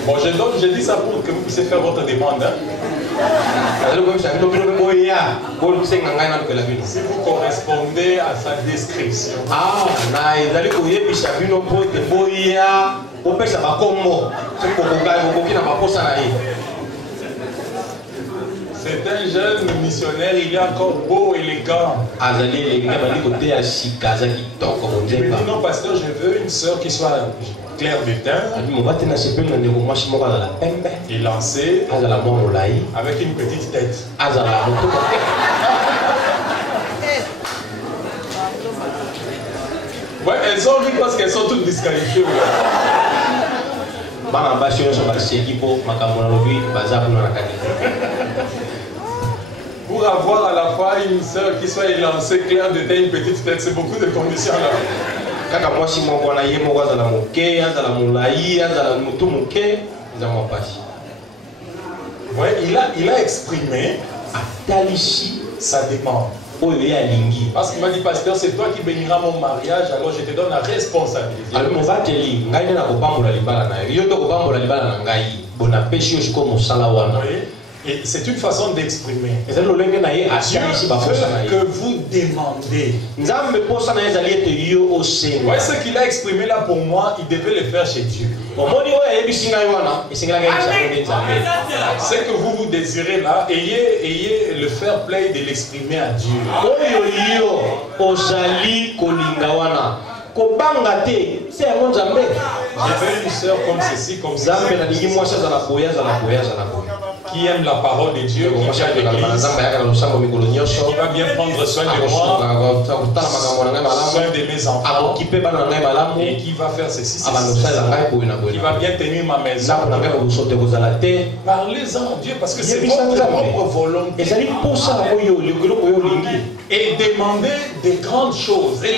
Bon, je dis ça pour que vous puissiez faire votre demande. Hein. Si vous correspondez à sa description. C'est un jeune missionnaire, il est encore beau, élégant. Il me dit non, pasteur, je veux une sœur qui soit claire de teint, élancée, avec une petite tête. Ouais, elles ont vu parce qu'elles sont toutes disqualifiées. Pour avoir à la fois une sœur qui soit élancée, claire de teint, une petite tête, c'est beaucoup de conditions là. Ouais, il a exprimé sa demande. Parce qu'il m'a dit, pasteur, c'est toi qui béniras mon mariage, alors je te donne la responsabilité. Et c'est une façon d'exprimer. Dieu veut que vous demandez. Ouais, ce qu'il a exprimé là pour moi, il devait le faire chez Dieu. Ce que vous désirez là, ayez le fair play de l'exprimer à Dieu. Je veux une sœur comme ceci, comme ça. Qui aime la parole de Dieu, qui vient à l'église, qui va bien prendre soin de moi, soin de mes enfants, et qui va faire ceci, qui va bien tenir ma maison. Parlez-en à Dieu parce que c'est votre propre volonté. Et demandez des grandes choses. Et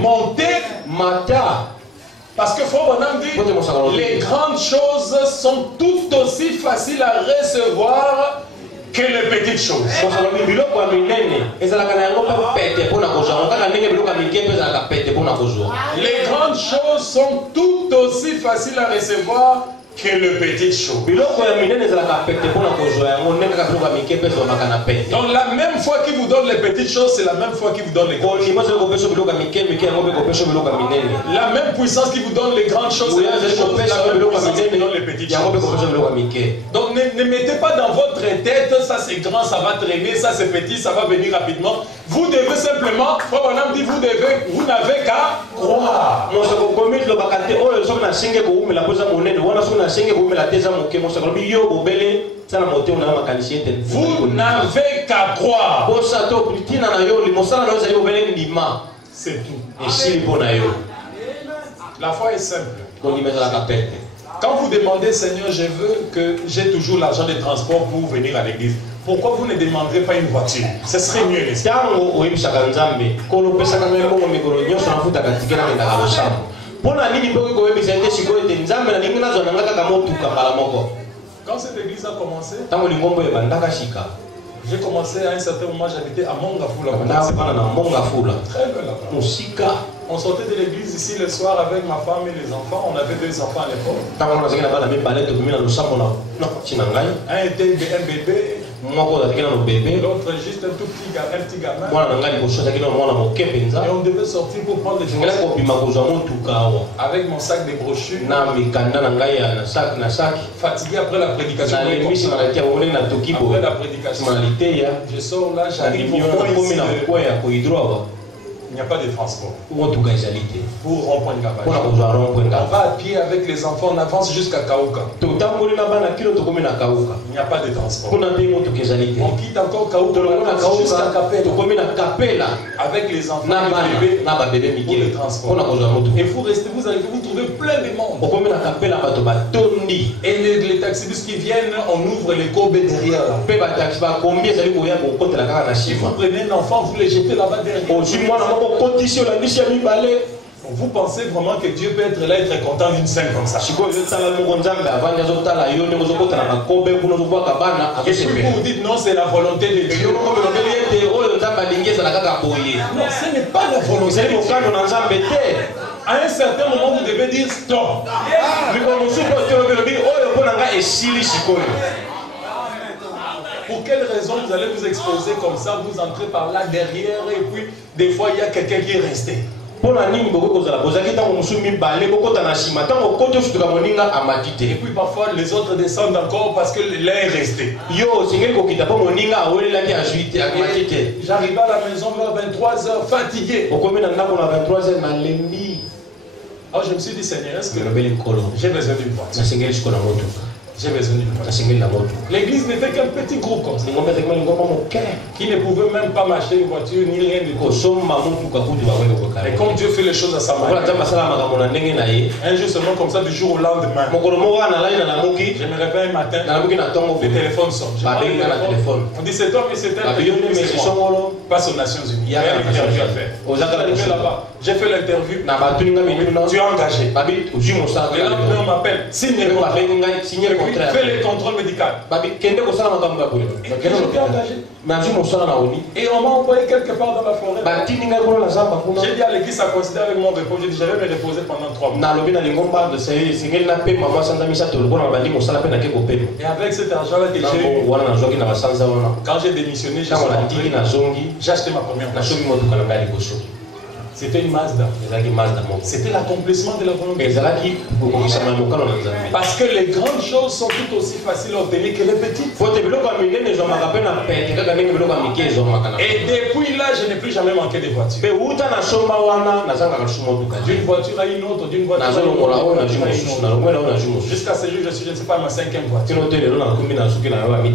montez, parce que les grandes choses sont tout aussi faciles à recevoir que les petites choses. Les grandes choses sont tout aussi faciles à recevoir que les petites choses. Donc la même foi qui vous donne les petites choses, c'est la même foi qui vous donne les grandes choses. La même puissance qui vous donne les grandes choses, c'est la même puissance qui vous donne les petites choses. Donc ne mettez pas dans votre tête, ça c'est grand, ça va traîner, ça c'est petit, ça va venir rapidement. Vous devez simplement, vous n'avez qu'à croire. Vous n'avez qu'à croire. C'est tout. La foi est simple. Quand vous demandez, Seigneur, je veux que j'ai toujours l'argent de transport pour venir à l'église, pourquoi vous ne demanderez pas une voiture? Ce serait mieux, n'est-ce pas? Quand cette église a commencé, j'ai commencé à un certain moment, j'habitais à Mongafula. Très belle là-bas. On sortait de l'église ici le soir avec ma femme et les enfants. On avait 2 enfants à l'époque. Un était un bébé. L'autre juste un tout petit gamin. Et on devait sortir pour prendre des brochures. Avec mon sac de brochures. Fatigué après la prédication. Après la prédication. Je sors là, j'arrive au point ici. Il n'y a pas de transport. Pour rond-point de Gabani. On va à pied avec les enfants, on avance jusqu'à Kaouka. Il n'y a pas de transport. On quitte encore Kaouka, on avance jusqu'à Capella. Avec les enfants et les bébés, pour le transport. Et vous restez, vous arrivez, vous trouvez plein de monde. Et les taxibus qui viennent, on ouvre les courbes derrière là. Vous prenez un enfant, vous le jetez là-bas derrière. Vous pensez vraiment que Dieu peut être là et être content d'une scène comme ça? Et puis vous dites non, c'est la volonté de Dieu. Non, ce n'est pas la volonté de Dieu. À un certain moment, vous devez dire stop. Pour quelle raison vous allez vous exposer comme ça? Vous entrez par là derrière et puis des fois il y a quelqu'un qui est resté. Et puis parfois les autres descendent encore parce que l'un est resté. J'arrive à la maison vers 23h fatigué. Alors je me suis dit, Seigneur, est-ce que j'ai besoin d'une voiture? J'ai besoin d'une voiture. L'église n'était qu'un petit groupe comme ça, qui ne pouvait même pas m'acheter une voiture ni rien de tout. Et comme Dieu fait les choses à sa manière, un jour seulement comme ça, du jour au lendemain, je me réveille un matin, le téléphone sonne. On dit c'est toi, mais c'est un passe aux Nations Unies. Il y a une interview à faire. J'ai fait l'interview. Tu es engagé. Et là, on m'appelle. Signe le contrat. Fais le contrôle médical. Et on m'a envoyé quelque part dans la forêt. J'ai dit à l'église, ça coïncidait avec mon repos. J'ai dit, je vais me reposer pendant 3 mois. Et avec cet argent-là que j'ai eu, quand j'ai démissionné, j'ai acheté ma première voiture. C'était une Mazda. C'était l'accomplissement de la volonté. Parce que les grandes choses sont tout aussi faciles à obtenir que les petites. Et depuis là, je n'ai plus jamais manqué de voiture. D'une voiture à une autre, d'une voiture à une autre. Jusqu'à ce jour, je suis, je ne sais pas, ma 5e voiture.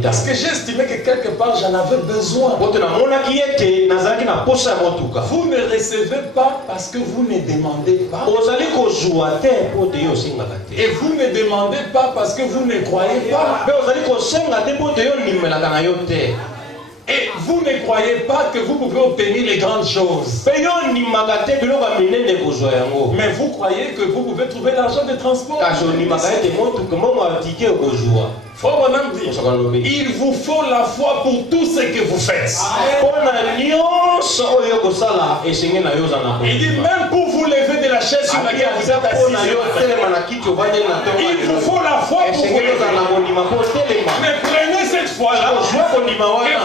Parce que j'ai estimé que quelque part, j'en avais besoin. Vous ne recevez pas parce que vous ne demandez pas. Et vous ne demandez pas parce que vous ne croyez pas. Et vous ne croyez pas que vous pouvez obtenir les grandes choses. Mais vous croyez que vous pouvez trouver l'argent de transport. Il vous faut la foi pour tout ce que vous faites. Il dit même pour vous lever de la chaise sur laquelle vous êtes assis. Il vous faut la foi pour vous lever. Mais prenez cette foi-là que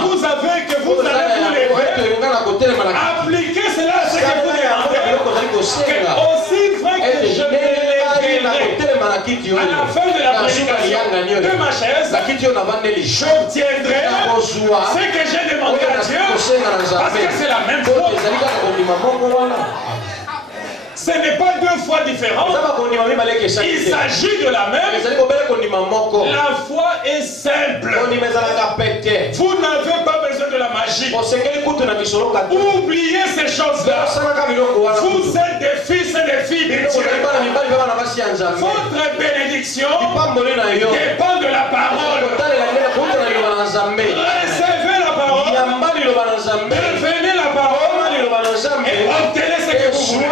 vous avez, que vous allez vous lever. Appliquez cela à ce que vous demandez. Aussi vrai que je me lèverai à la fin de la prédication de ma chaise, j'obtiendrai ce que j'ai demandé à Dieu, parce que c'est la même chose. Ce n'est pas 2 fois différentes. Il s'agit de la même. La foi est simple. Vous n'avez pas besoin de la magie. Oubliez ces choses-là. Vous êtes des fils et des filles de Dieu. Votre bénédiction dépend de la parole. Recevez la parole. Devenez la parole. Et obtenez ce que vous voulez.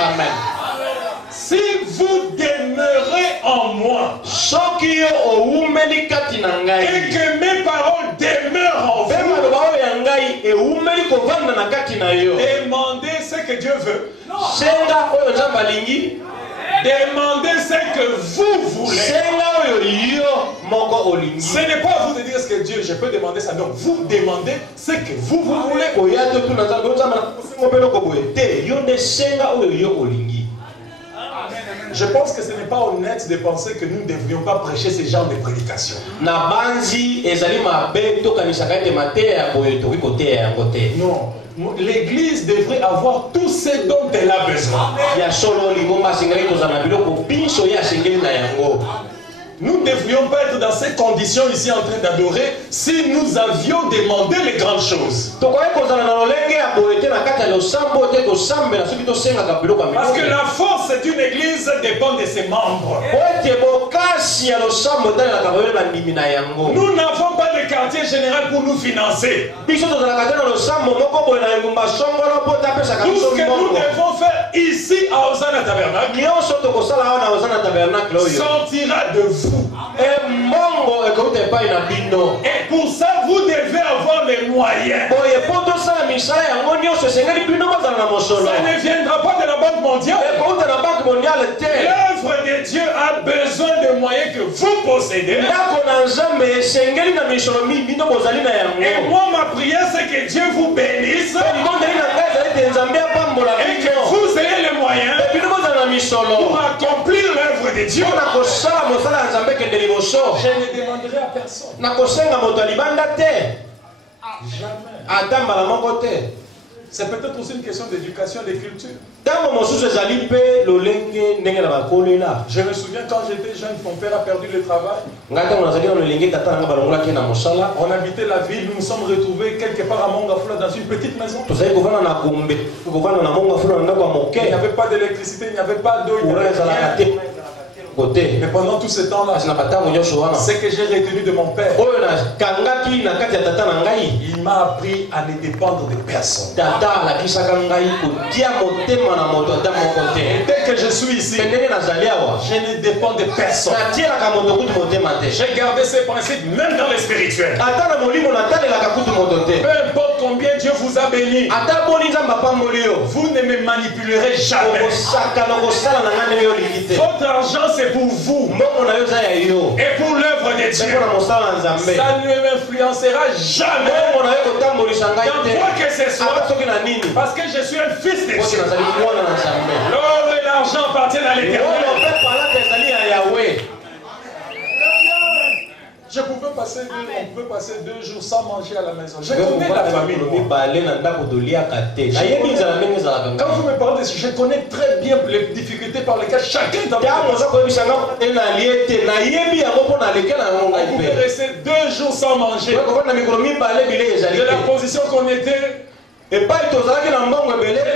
Amen. Si vous demeurez en moi et que mes paroles demeurent en vous, demandez ce que Dieu veut. Demandez ce que vous voulez. Ce n'est pas à vous de dire ce que Dieu, je peux demander ça. Non, vous demandez ce que vous voulez. Je pense que ce n'est pas honnête de penser que nous ne devrions pas prêcher ce genre de prédication. Non. L'église devrait avoir tout ce dont elle a besoin. Nous ne devrions pas être dans ces conditions ici en train d'adorer si nous avions demandé les grandes choses. Parce que la force d'une église dépend de ses membres. Nous n'avons pas de quartier général pour nous financer. Tout ce que nous devons faire ici à Hosanna Tabernacle sortira de vous. Et pour ça, vous devez avoir les moyens. Ça ne viendra pas de la Banque mondiale. L'œuvre de Dieu a besoin de moyens que vous possédez. Et moi, ma prière, c'est que Dieu vous bénisse. Et que vous ayez les moyens pour accomplir l'œuvre de Dieu. Je ne demanderai à personne. Jamais. C'est peut-être aussi une question d'éducation, de culture. Je me souviens quand j'étais jeune, mon père a perdu le travail. On habitait la ville, nous nous sommes retrouvés quelque part à Mongafula dans une petite maison. Il n'y avait pas d'électricité, il n'y avait pas d'eau, il n'y avait rien. Mais pendant tout ce temps-là, ce que j'ai retenu de mon père, il m'a appris à ne dépendre de personne. Et dès que je suis ici, je ne dépends de personne. J'ai gardé ces principes même dans les spirituels. Peu importe combien Dieu vous a béni, vous ne me manipulerez jamais. Votre argent, c'est pour vous et pour l'œuvre de Dieu. Ça ne m'influencera jamais dans quoi que ce soit, parce que je suis un fils de Dieu. L'or et l'argent appartiennent à l'Éternel. On pouvait passer 2 jours sans manger à la maison. Je connais la famille. Quand vous me parlez de ce, je connais très bien les difficultés par lesquelles chacun d'entre nous. On pouvait rester 2 jours sans manger. De la position qu'on était. Je ne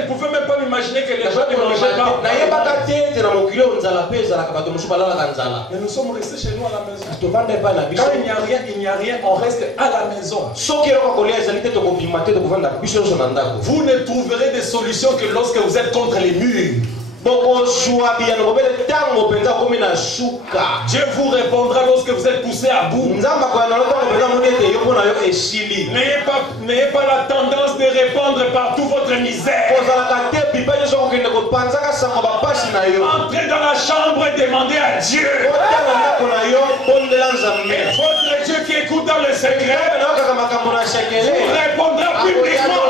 pouvais même pas m'imaginer que les gens ne mangeaient pas. Mais nous sommes restés chez nous à la maison. Quand il n'y a rien, on reste à la maison. Vous ne trouverez des solutions que lorsque vous êtes contre les murs. Dieu vous répondra lorsque vous êtes poussé à bout. N'ayez pas la tendance de répandre partout votre misère. Entrez dans la chambre et demandez à Dieu. Et votre Dieu qui écoute dans le secret vous répondra publiquement.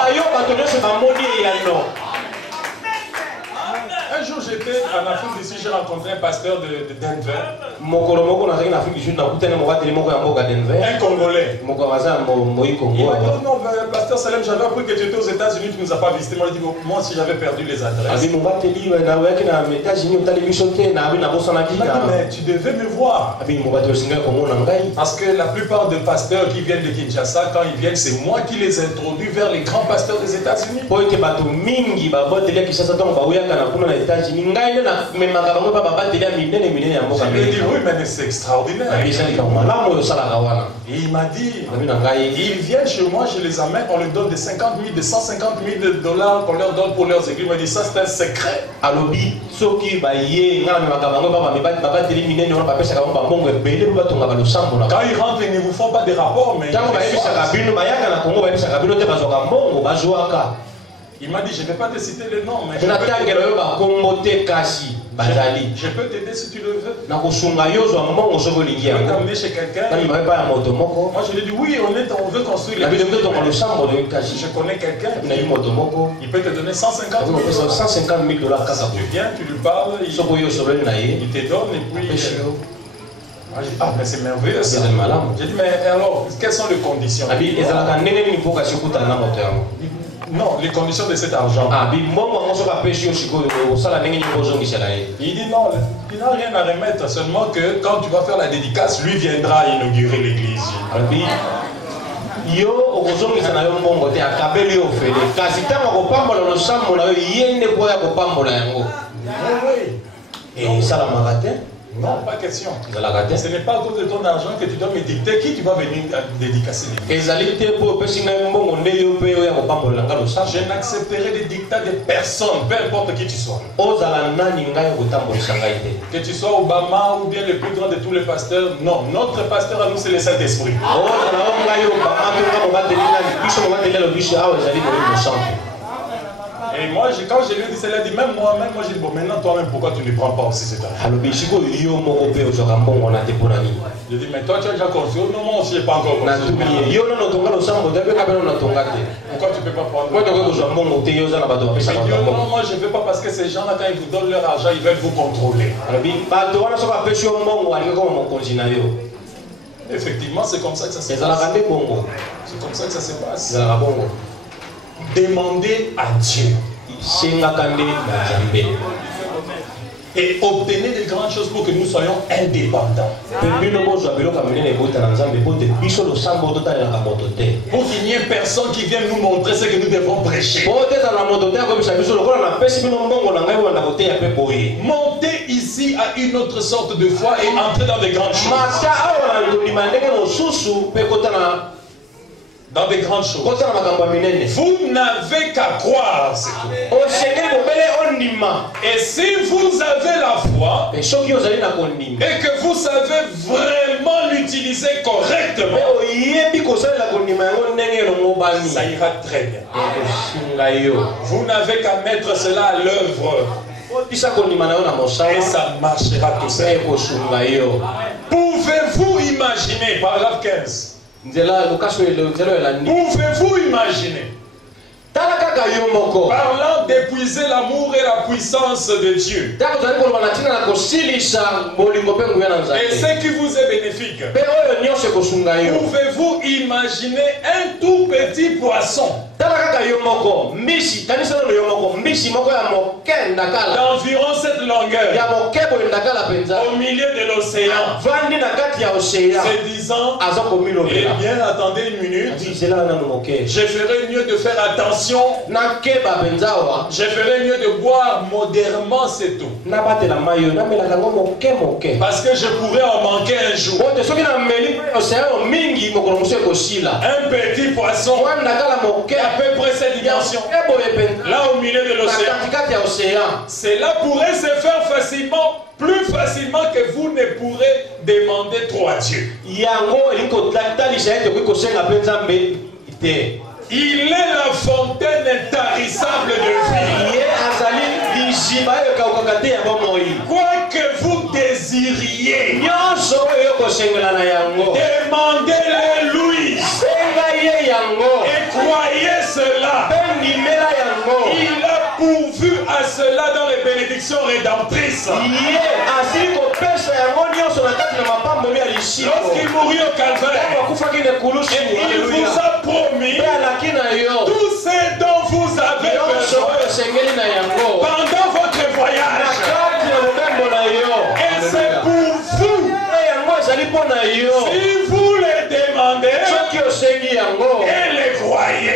Un jour j'étais en Afrique d'ici, j'ai rencontré un pasteur de Denver. Un Congolais. Il m'a dit, non, pasteur Salem, j'avais appris que tu étais aux États-Unis, tu ne nous as pas visité. Moi, je dis, moi aussi j'avais perdu les adresses. Il m'a dit, mais tu devais me voir. Parce que la plupart des pasteurs qui viennent de Kinshasa, quand ils viennent, c'est moi qui les introduis vers les grands pasteurs des États-Unis. Je lui ai dit, oui, mais c'est extraordinaire. Et il m'a dit, ils viennent chez moi, je les amène, on leur donne des 50 000, des 150 000 $, qu'on leur donne pour leurs églises. Il m'a dit, ça c'est un secret. Quand ils rentrent, ils ne vous font pas des rapports, mais il m'a dit, je ne vais pas te citer les noms, mais je peux t'aider si tu le veux. Je peux t'amener chez quelqu'un. Moi je lui ai dit, oui, on veut construire les maisons. Je connais quelqu'un, il peut te donner 150 000 $. Tu viens, tu lui parles, il te donne et puis... Moi, je dis, ah, mais c'est merveilleux ça. J'ai dit, mais alors, quelles sont les conditions? Non, les conditions de cet argent. Il dit non, il n'a rien à remettre, seulement que quand tu vas faire la dédicace, lui viendra inaugurer l'église. Non, pas question. Ce n'est pas à cause de ton argent que tu dois me dicter qui tu vas venir dédicacer l'église. Je n'accepterai les dictats de personne, peu importe qui tu sois. Que tu sois Obama ou bien le plus grand de tous les pasteurs, non. Notre pasteur à nous, c'est le Saint-Esprit. Et moi, quand je lui ai dit cela, dit même moi-même, moi j'ai dit, bon, maintenant toi-même, pourquoi tu ne prends pas aussi cet argent? Je dis, mais toi tu as déjà construit? Non, moi aussi je n'ai pas encore construit. Pourquoi tu ne peux pas prendre? Non, moi je ne veux pas parce que ces gens-là, quand ils vous donnent leur argent, ils veulent vous contrôler. Effectivement, c'est comme ça que ça se passe. C'est comme ça que ça se passe. Demandez à Dieu et obtenez de grandes choses pour que nous soyons indépendants. Pour qu'il n'y ait personne qui vienne nous montrer ce que nous devons prêcher. Montez ici à une autre sorte de foi et entrez dans de grandes choses. Dans des grandes choses. Vous n'avez qu'à croire, c'est tout. Et si vous avez la foi et que vous savez vraiment l'utiliser correctement, ça ira très bien. Vous n'avez qu'à mettre cela à l'œuvre et ça marchera tout seul. Pouvez-vous imaginer, paragraphe 15, pouvez-vous imaginer, parlant d'épuiser l'amour et la puissance de Dieu, et ce qui vous est bénéfique, pouvez-vous imaginer un tout petit poisson d'environ cette longueur au milieu de l'océan, se disant, eh bien, attendez une minute, je ferais mieux de faire attention, je ferais mieux de boire modérément, c'est tout, parce que je pourrais en manquer un jour. Un petit poisson à peu près cette dimension, là au milieu de l'océan, cela pourrait se faire facilement, plus facilement que vous ne pourrez demander trop à Dieu. Il est la fontaine intarissable de vie. Quoi que vous désiriez, demandez-le-lui et croyez cela. Il a pourvu à cela dans les bénédictions. bénédiction rédemptrice. Lorsqu'il mourut au calvaire, il vous a promis tout ce dont vous avez besoin pendant votre voyage. Et c'est pour vous. Si vous les demandez et les voyez.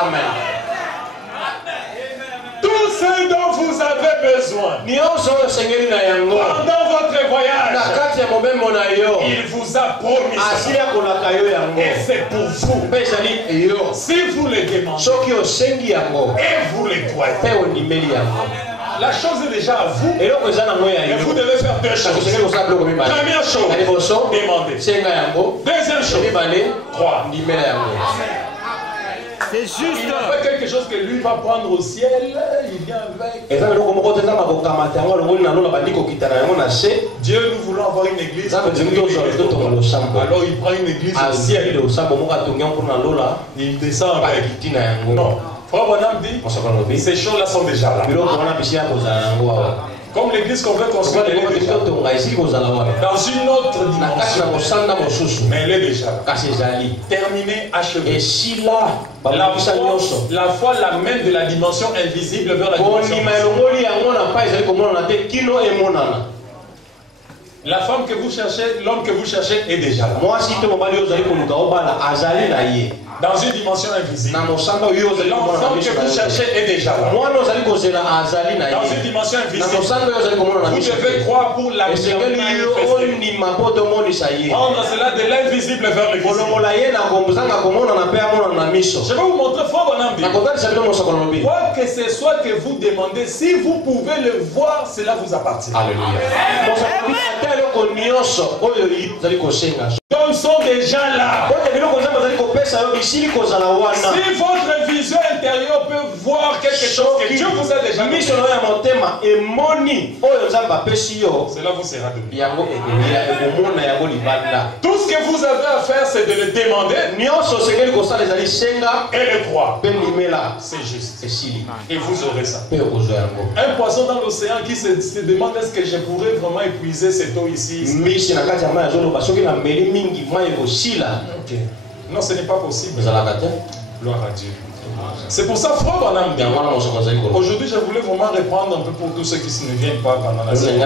Amen. Tout ce dont vous avez besoin pendant votre voyage, il vous a promis. Et c'est pour vous. Si vous les demandez et vous les croyez, la chose est déjà à vous. Et vous devez faire deux choses. Première chose, demander. Deuxième chose, croire. C'est juste. Il n'a pas quelque chose que lui va prendre au ciel. Il vient avec. Dieu, nous voulons avoir une église. Alors il prend une église au ciel. Il descend avec. Non. Frère Bonham dit, ces choses-là sont déjà là. Comme l'église qu'on veut construire, elle est déjà là. Dans une autre dimension. Mais elle est déjà là. Terminée, achevée. La foi l'amène de la dimension invisible vers la dimension visible. La femme que vous cherchez, l'homme que vous cherchez est déjà là. Dans une dimension invisible. L'enfant que vous cherchez est déjà là. Dans une dimension invisible. Vous devez croire pour la prendre cela de l'invisible vers le visible. Je vais vous montrer fort Bonham. Quoi que ce soit que vous demandez, si vous pouvez le voir, cela vous appartient. Alléluia. Comme sont déjà là. Si votre vision intérieure peut voir quelque chose que Dieu vous a déjà donné, cela vous sera donné. Tout ce que vous avez à faire, c'est de le demander et le croire. C'est juste. Et vous aurez ça. Un poisson dans l'océan qui se demande est-ce que je pourrais vraiment épuiser cette eau ici. Okay. Non, ce n'est pas possible. Gloire à Dieu. C'est pour ça, frère Bonham, aujourd'hui, je voulais vraiment répondre un peu pour tous ceux qui ne viennent pas pendant la semaine.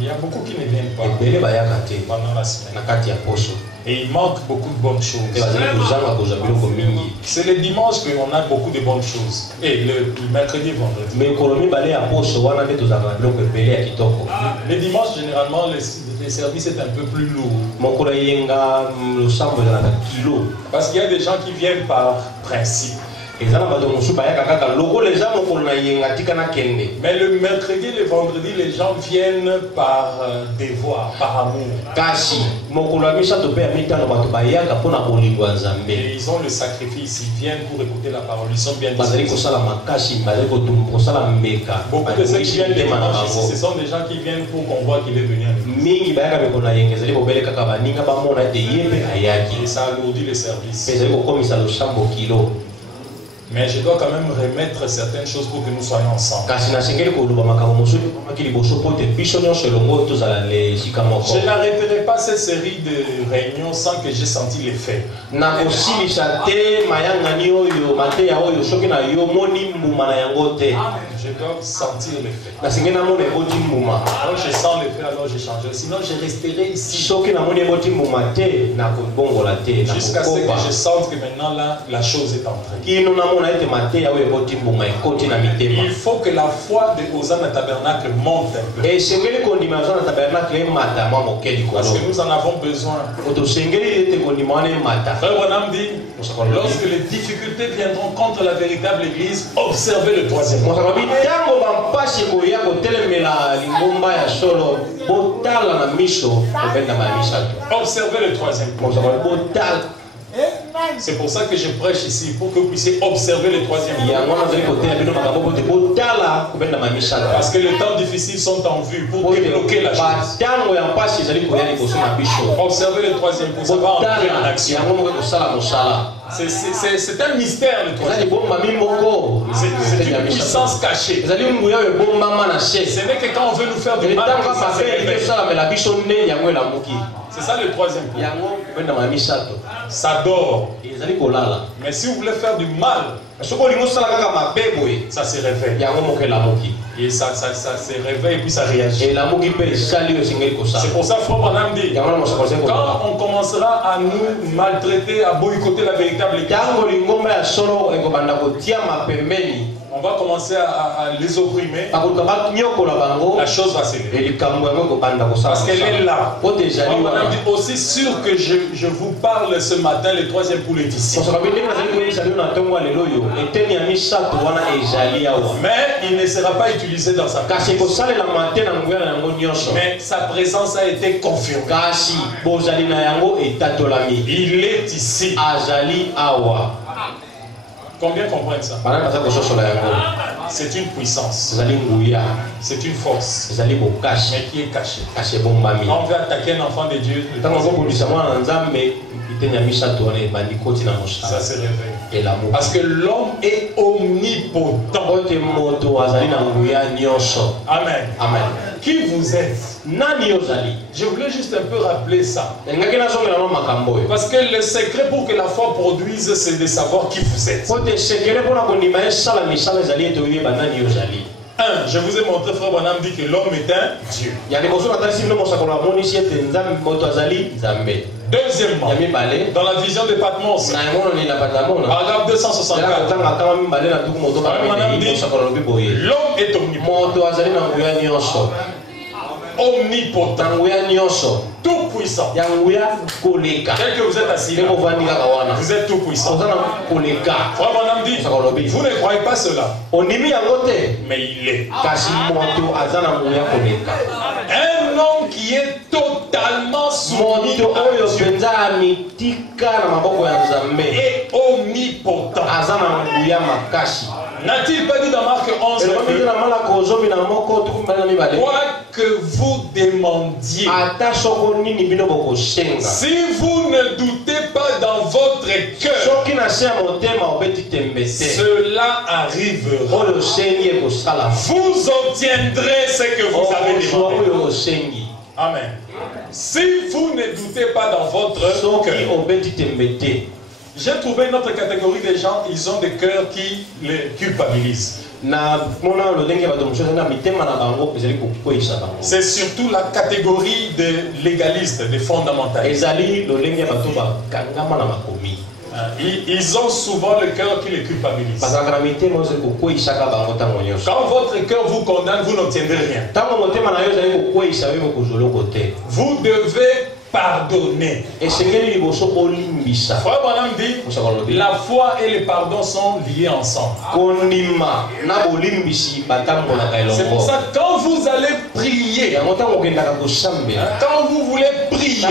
Il y a beaucoup qui ne viennent pas pendant la semaine. Et il manque beaucoup de bonnes choses. C'est le dimanche qu'on a beaucoup de bonnes choses. Et le mercredi et vendredi. Le dimanche, généralement, le service est un peu plus lourd. Parce qu'il y a des gens qui viennent par principe. Mais le mercredi et le vendredi, les gens viennent par devoir, par amour. Et ils ont le sacrifice, ils viennent pour écouter la parole, ils sont bien disposés. Beaucoup de ceux qui viennent dimanche ici, ce sont des gens qui viennent pour qu'on voit qu'il est venu avec nous. Et ça alourdit le service. Mais je dois quand même remettre certaines choses pour que nous soyons ensemble. Je n'arrêterai pas cette série de réunions sans que j'ai senti l'effet. Je dois sentir l'effet. Quand je sens l'effet, alors je changerai. Sinon, je resterai ici. Jusqu'à ce que je sente que maintenant, là, la chose est entrée. Il faut que la foi de Hosanna Tabernacle monte un peu. Parce que nous en avons besoin. Frère Bonham dit, lorsque les difficultés viendront contre la véritable église, observez le troisième. Observez le troisième. C'est pour ça que je prêche ici, pour que vous puissiez observer le troisième. Parce que les temps difficiles sont en vue pour débloquer la chose. Observez le troisième pour savoir entrer en action. C'est un mystère le troisième. C'est une puissance cachée. Ce n'est que quand on veut nous faire du mal. C'est ça le troisième point. Ça dort. Mais si vous voulez faire du mal, ça se réveille. Et ça se réveille et puis ça réagit. C'est pour ça que Frère Branham dit, quand on commencera à nous maltraiter, à boycotter la véritable église, on va commencer à les opprimer, la chose va s'élever. Parce qu'elle est là. Branham dit aussi sûr que je vous parle ce matin, le troisième pour les disciples. Mais il ne sera pas utilisé dans sa présence. Mais sa présence a été confirmée. Il est ici. Combien comprennent ça? C'est une puissance. C'est une force. Mais qui est cachée. Quand on veut attaquer un enfant de Dieu, ça se réveille. Parce que l'homme est omnipotent. Amen. Amen. Qui vous êtes? Je voulais juste un peu rappeler ça. Parce que le secret pour que la foi produise, c'est de savoir qui vous êtes. Je vous ai montré, Frère Branham dit que l'homme est un Dieu. Deuxièmement, dans la vision de Patmos, paragraphe 264, l'homme est omnipotent. Omnipotent, tout puissant. Tel que vous êtes assis là, vous êtes tout puissant. Frère Branham dit, vous ne croyez pas cela, mais il est. Un homme qui est totalement soumis à Dieu et omnipotent. N'a-t-il pas dit dans Marc 11, quoi que vous demandiez, si vous ne doutez pas dans votre cœur, cela arrivera. Vous obtiendrez ce que vous avez demandé. Amen. Si vous ne doutez pas dans votre cœur, j'ai trouvé une autre catégorie de gens, ils ont des cœurs qui les culpabilisent. C'est surtout la catégorie des légalistes, des fondamentalistes. Ils ont souvent le cœur qui les culpabilise. Quand votre cœur vous condamne, vous n'obtiendrez rien. Vous devez pardonner. Frère Branham dit, la foi et le pardon sont liés ensemble. C'est pour ça que quand vous allez prier, quand vous voulez prier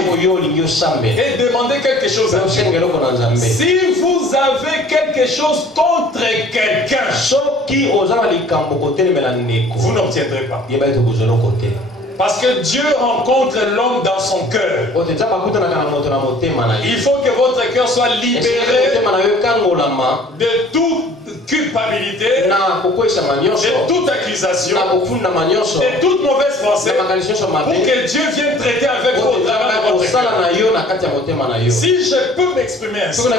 et demander quelque chose à Dieu, si vous avez quelque chose contre quelqu'un, vous n'obtiendrez pas. Parce que Dieu rencontre l'homme dans son cœur. Il faut que votre cœur soit libéré de toute culpabilité, de toute accusation, de toute mauvaise pensée, pour que Dieu vienne traiter avec vous au travers de votre cœur. Si je peux m'exprimer ainsi, le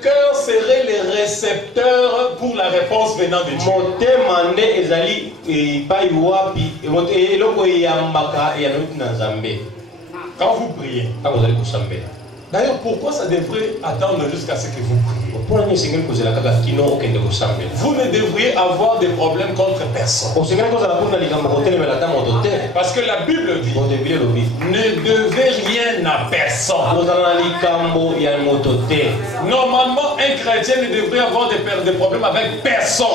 cœur serait le récepteur pour la réponse venant de Dieu. Quand vous priez, d'ailleurs, pourquoi ça devrait attendre jusqu'à ce que vous priez? Vous ne devriez avoir des problèmes contre personne. Parce que la Bible dit, ne devez rien à personne. Normalement, un chrétien ne devrait avoir des problèmes avec personne.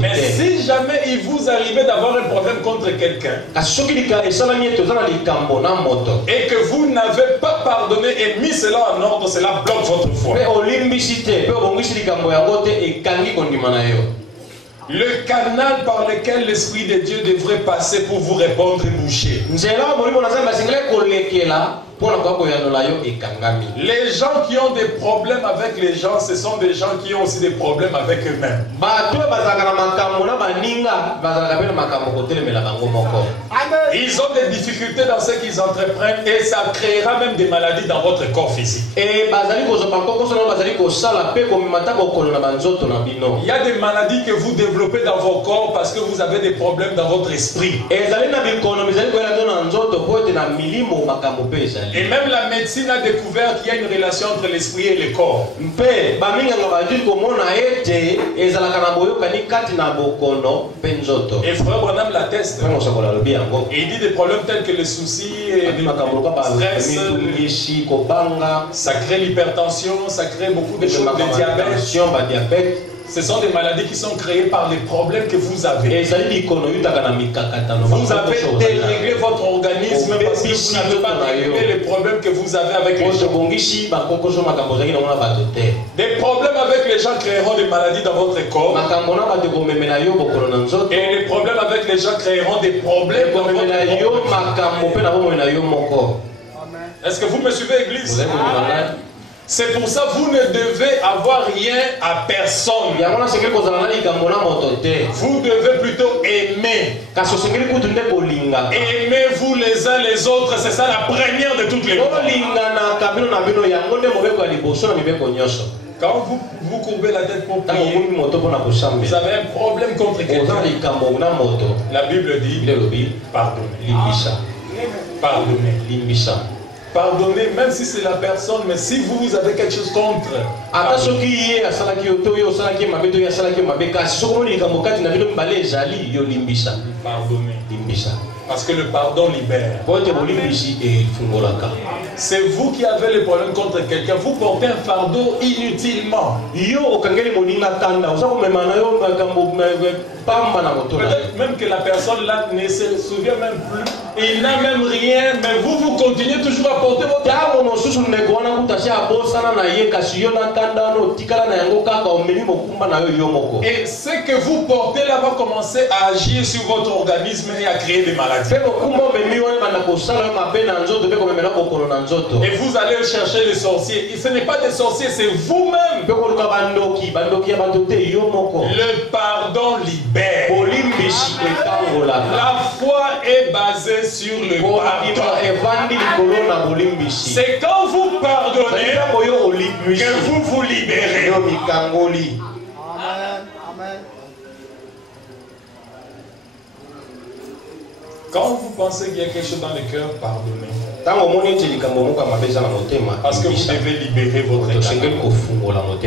Mais si jamais il vous arrive d'avoir un problème contre quelqu'un et que vous n'avez pas pardonné et mis cela en ordre, cela bloque votre foi. Le canal par lequel l'Esprit de Dieu devrait passer pour vous répondre est bouché. Les gens qui ont des problèmes avec les gens, ce sont des gens qui ont aussi des problèmes avec eux-mêmes. Ils ont des difficultés dans ce qu'ils entreprennent et ça créera même des maladies dans votre corps physique. Il y a des maladies que vous développez dans vos corps parce que vous avez des problèmes dans votre esprit. Et même la médecine a découvert qu'il y a une relation entre l'esprit et le corps. Et Frère Branham l'atteste. Et il dit des problèmes tels que les soucis et le stress, ça crée l'hypertension, ça crée beaucoup de choses, de diabète. Ce sont des maladies qui sont créées par les problèmes que vous avez. Vous avez déréglé votre organisme parce que vous n'avez pas réglé les problèmes que vous avez avec les gens. Des problèmes avec les gens créeront des maladies dans votre corps. Et les problèmes avec les gens créeront des problèmes dans votre corps. Est-ce que vous me suivez, Église? C'est pour ça que vous ne devez avoir rien à personne. Vous devez plutôt aimer. Aimez-vous les uns les autres, c'est ça la première de toutes les choses. Quand vous courbez la tête pour prier, vous avez un problème contre quelqu'un. La Bible dit pardonnez. Pardonnez. Pardonnez, même si c'est la personne, mais si vous avez quelque chose contre. Pardonnez. Parce que le pardon libère. C'est vous qui avez le problème contre quelqu'un. Vous portez un fardeau inutilement. Peut-être même que la personne là ne se souvient même plus. Il n'a même rien, mais vous continuez toujours à porter votre fardeau. Et ce que vous portez là va commencer à agir sur votre organisme et à créer des maladies. Et vous allez chercher les sorciers. Et ce n'est pas des sorciers, c'est vous-même. Le pardon libère. La foi est basée sur le pardon. C'est quand vous pardonnez que vous vous libérez. Quand vous pensez qu'il y a quelque chose dans le cœur, pardonnez. Parce que vous devez libérer votre cœur.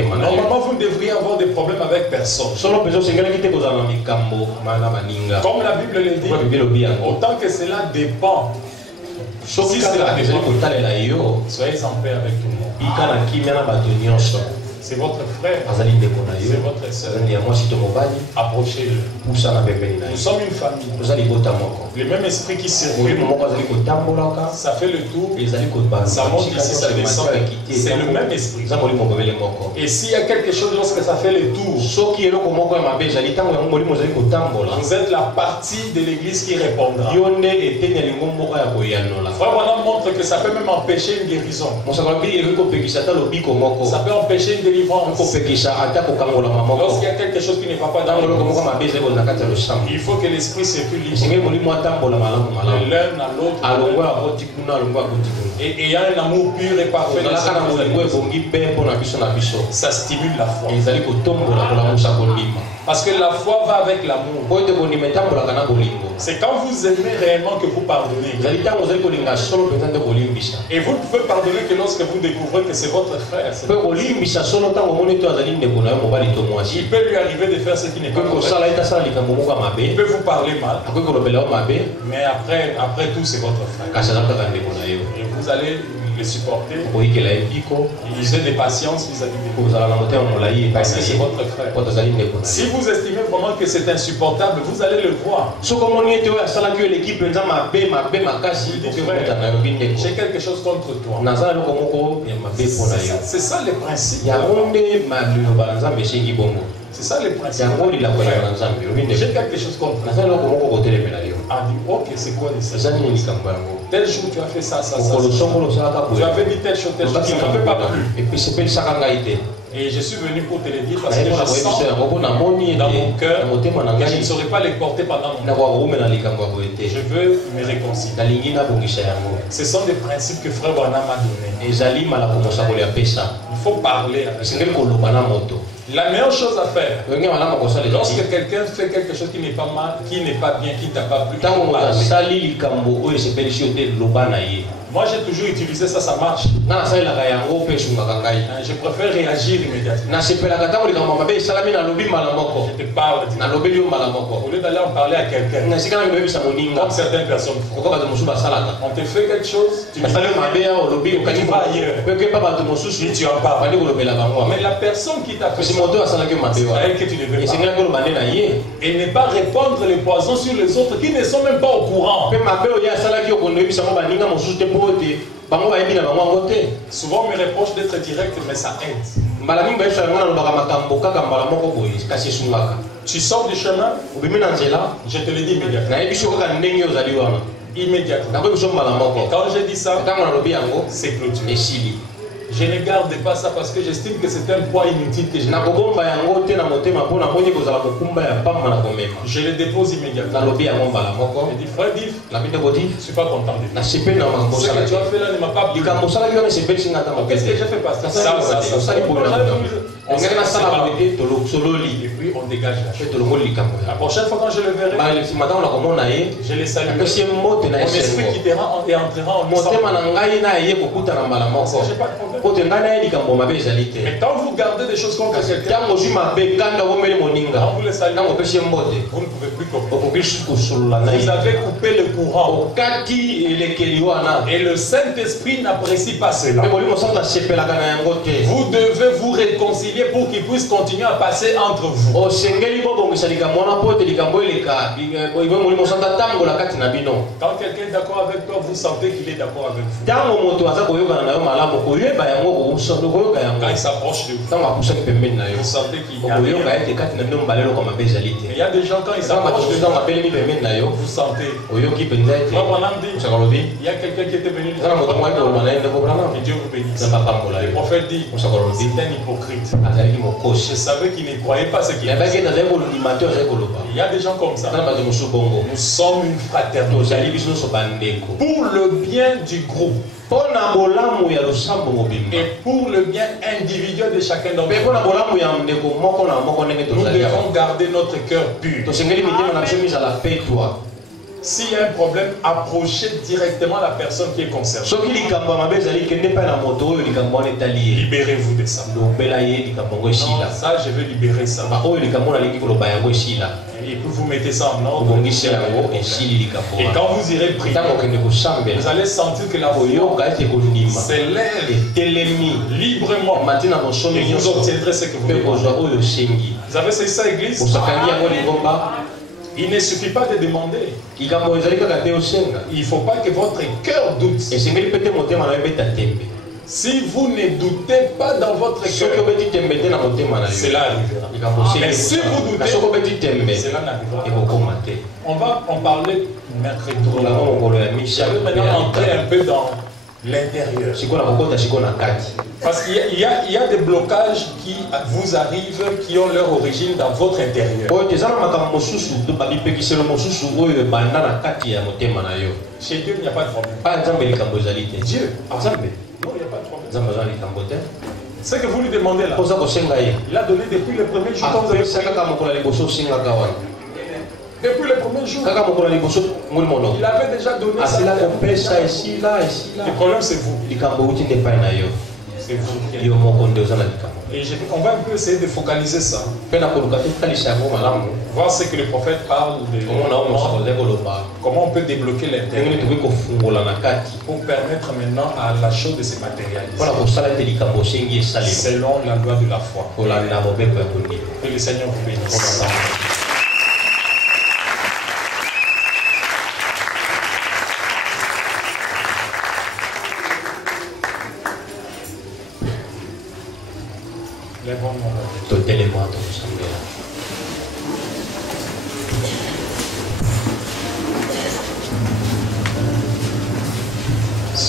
Normalement, vous ne devriez avoir des problèmes avec personne. Comme la Bible le dit, autant que cela dépend. Si cela dépend, soyez en paix avec tout le monde. C'est votre frère, c'est votre soeur. Approchez-le. Nous sommes une famille. Le même esprit qui circule, ça fait le tour, ça monte ici, ça descend. C'est le même esprit. Et s'il y a quelque chose lorsque ça fait le tour, vous êtes la partie de l'église qui répondra. Frère Branham montre que ça peut même empêcher une guérison. Ça peut empêcher une délivrance. Lorsqu'il y a quelque chose qui ne va pas dans le il faut que l'esprit circule librement de l'un à l'autre et ayant un amour pur et parfait. Ça stimule la foi. Parce que la foi va avec l'amour. C'est quand vous aimez réellement que vous pardonnez. Et vous ne pouvez pardonner que lorsque vous découvrez que c'est votre frère. Il peut lui arriver de faire ce qui n'est pas correct. Il peut vous parler mal. Mais après tout, c'est votre frère. Et vous allez le supporter. Usez de patience vis-à-vis de vous. Parce que c'est votre frère. Si vous estimez vraiment que c'est insupportable, vous allez le voir. J'ai quelque chose contre toi. C'est ça le principe. C'est ça le principe. J'ai quelque chose contre toi. a dit, ok, c'est quoi ça? Tel jour tu as fait ça, ça, ça. Tu avais dit telle chose, qui ne m'avait pas plu. Et je suis venu pour te le dire parce que je sens dans mon cœur que je ne saurais pas les porter pendant mon temps. Je veux me réconcilier. Ce sont des principes que Frère Branham m'a donnés. Il faut parler avec lui. La meilleure chose à faire, lorsque quelqu'un fait quelque chose qui n'est pas mal, qui n'est pas bien, qui ne t'a pas plu, moi j'ai toujours utilisé ça, ça marche. Je préfère réagir immédiatement. Je te parle. Au lieu d'aller en parler à quelqu'un, comme certaines personnes font. On te fait quelque chose, tu vas ailleurs. Et tu en parles. Mais la personne qui t'a fait ça, c'est à elle que tu devais parler. Et ne pas répandre les poisons sur les autres qui ne sont même pas au courant. Souvent on me reproche d'être direct, mais ça aide. Tu sors du chemin, je te le dis immédiatement. Immédiatement. Et quand je dis ça, c'est clôturé. Je ne garde pas ça parce que j'estime que c'est un poids inutile que je le dépose immédiatement. Je dis, frère Div, je ne suis pas content de toi. Ce que tu as fait là ne m'a pas plu. Qu'est-ce que j'ai fait passer? Ça. Et puis on dégage la chose. La prochaine fois quand je le verrai, je les salue. Mon esprit quittera et entrera en nous. J'ai pas de problème. Mais quand vous gardez des choses contre quelqu'un, quand vous les saluez, vous ne pouvez plus comprendre. Vous avez coupé le courant. Et le Saint-Esprit n'apprécie pas cela. Vous devez vous réconcilier pour qu'il puisse continuer à passer entre vous. Quand quelqu'un est d'accord avec toi, vous sentez qu'il est d'accord avec vous. Quand il s'approche de vous, vous sentez qu'il y a rien. Il y a des gens, quand ils s'approchent de vous, vous sentez. Il y a quelqu'un qui était venu dire que Dieu vous bénisse. Le prophète dit, c'est un hypocrite. Je savais qu'il ne croyait pas ce qu'il a dit. Il y a des gens comme ça. Nous sommes une fraternité pour le bien du groupe et pour le bien individuel de chacun d'entre nous. Nous devons garder notre cœur pur. S'il y a un problème, approchez directement la personne qui est concernée. Libérez-vous de ça. Non, ça, je veux libérer ça. Et puis vous mettez ça en ordre. Et quand vous irez prier, vous allez sentir que la foi s'élève librement. Et vous obtiendrez ce que vous voulez. Vous avez saisi ça, église? Il ne suffit pas de demander. Il ne faut pas que votre cœur doute. Si vous ne doutez pas dans votre cœur, cela arrivera. Mais si vous doutez, cela n'arrivera pas. On va en parler mercredi. Je vais maintenant entrer un peu dans l'intérieur. Parce qu'il y a des blocages qui vous arrivent, qui ont leur origine dans votre intérieur. Chez Dieu, il n'y a pas de problème. Dieu, non, il n'y a pas de problème. Ce que vous lui demandez là, il a donné depuis le premier jour quand vous avez prié. Depuis le premier jour, il avait déjà donné ça. Le problème c'est vous. C'est vous qui êtes. Et on va un peu essayer de focaliser ça. Voir ce que le prophète parle de comment on peut débloquer l'intérieur pour permettre maintenant à la chose de se matérialiser selon la loi de la foi. Que le Seigneur vous bénisse.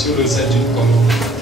sur le Z d'une commune.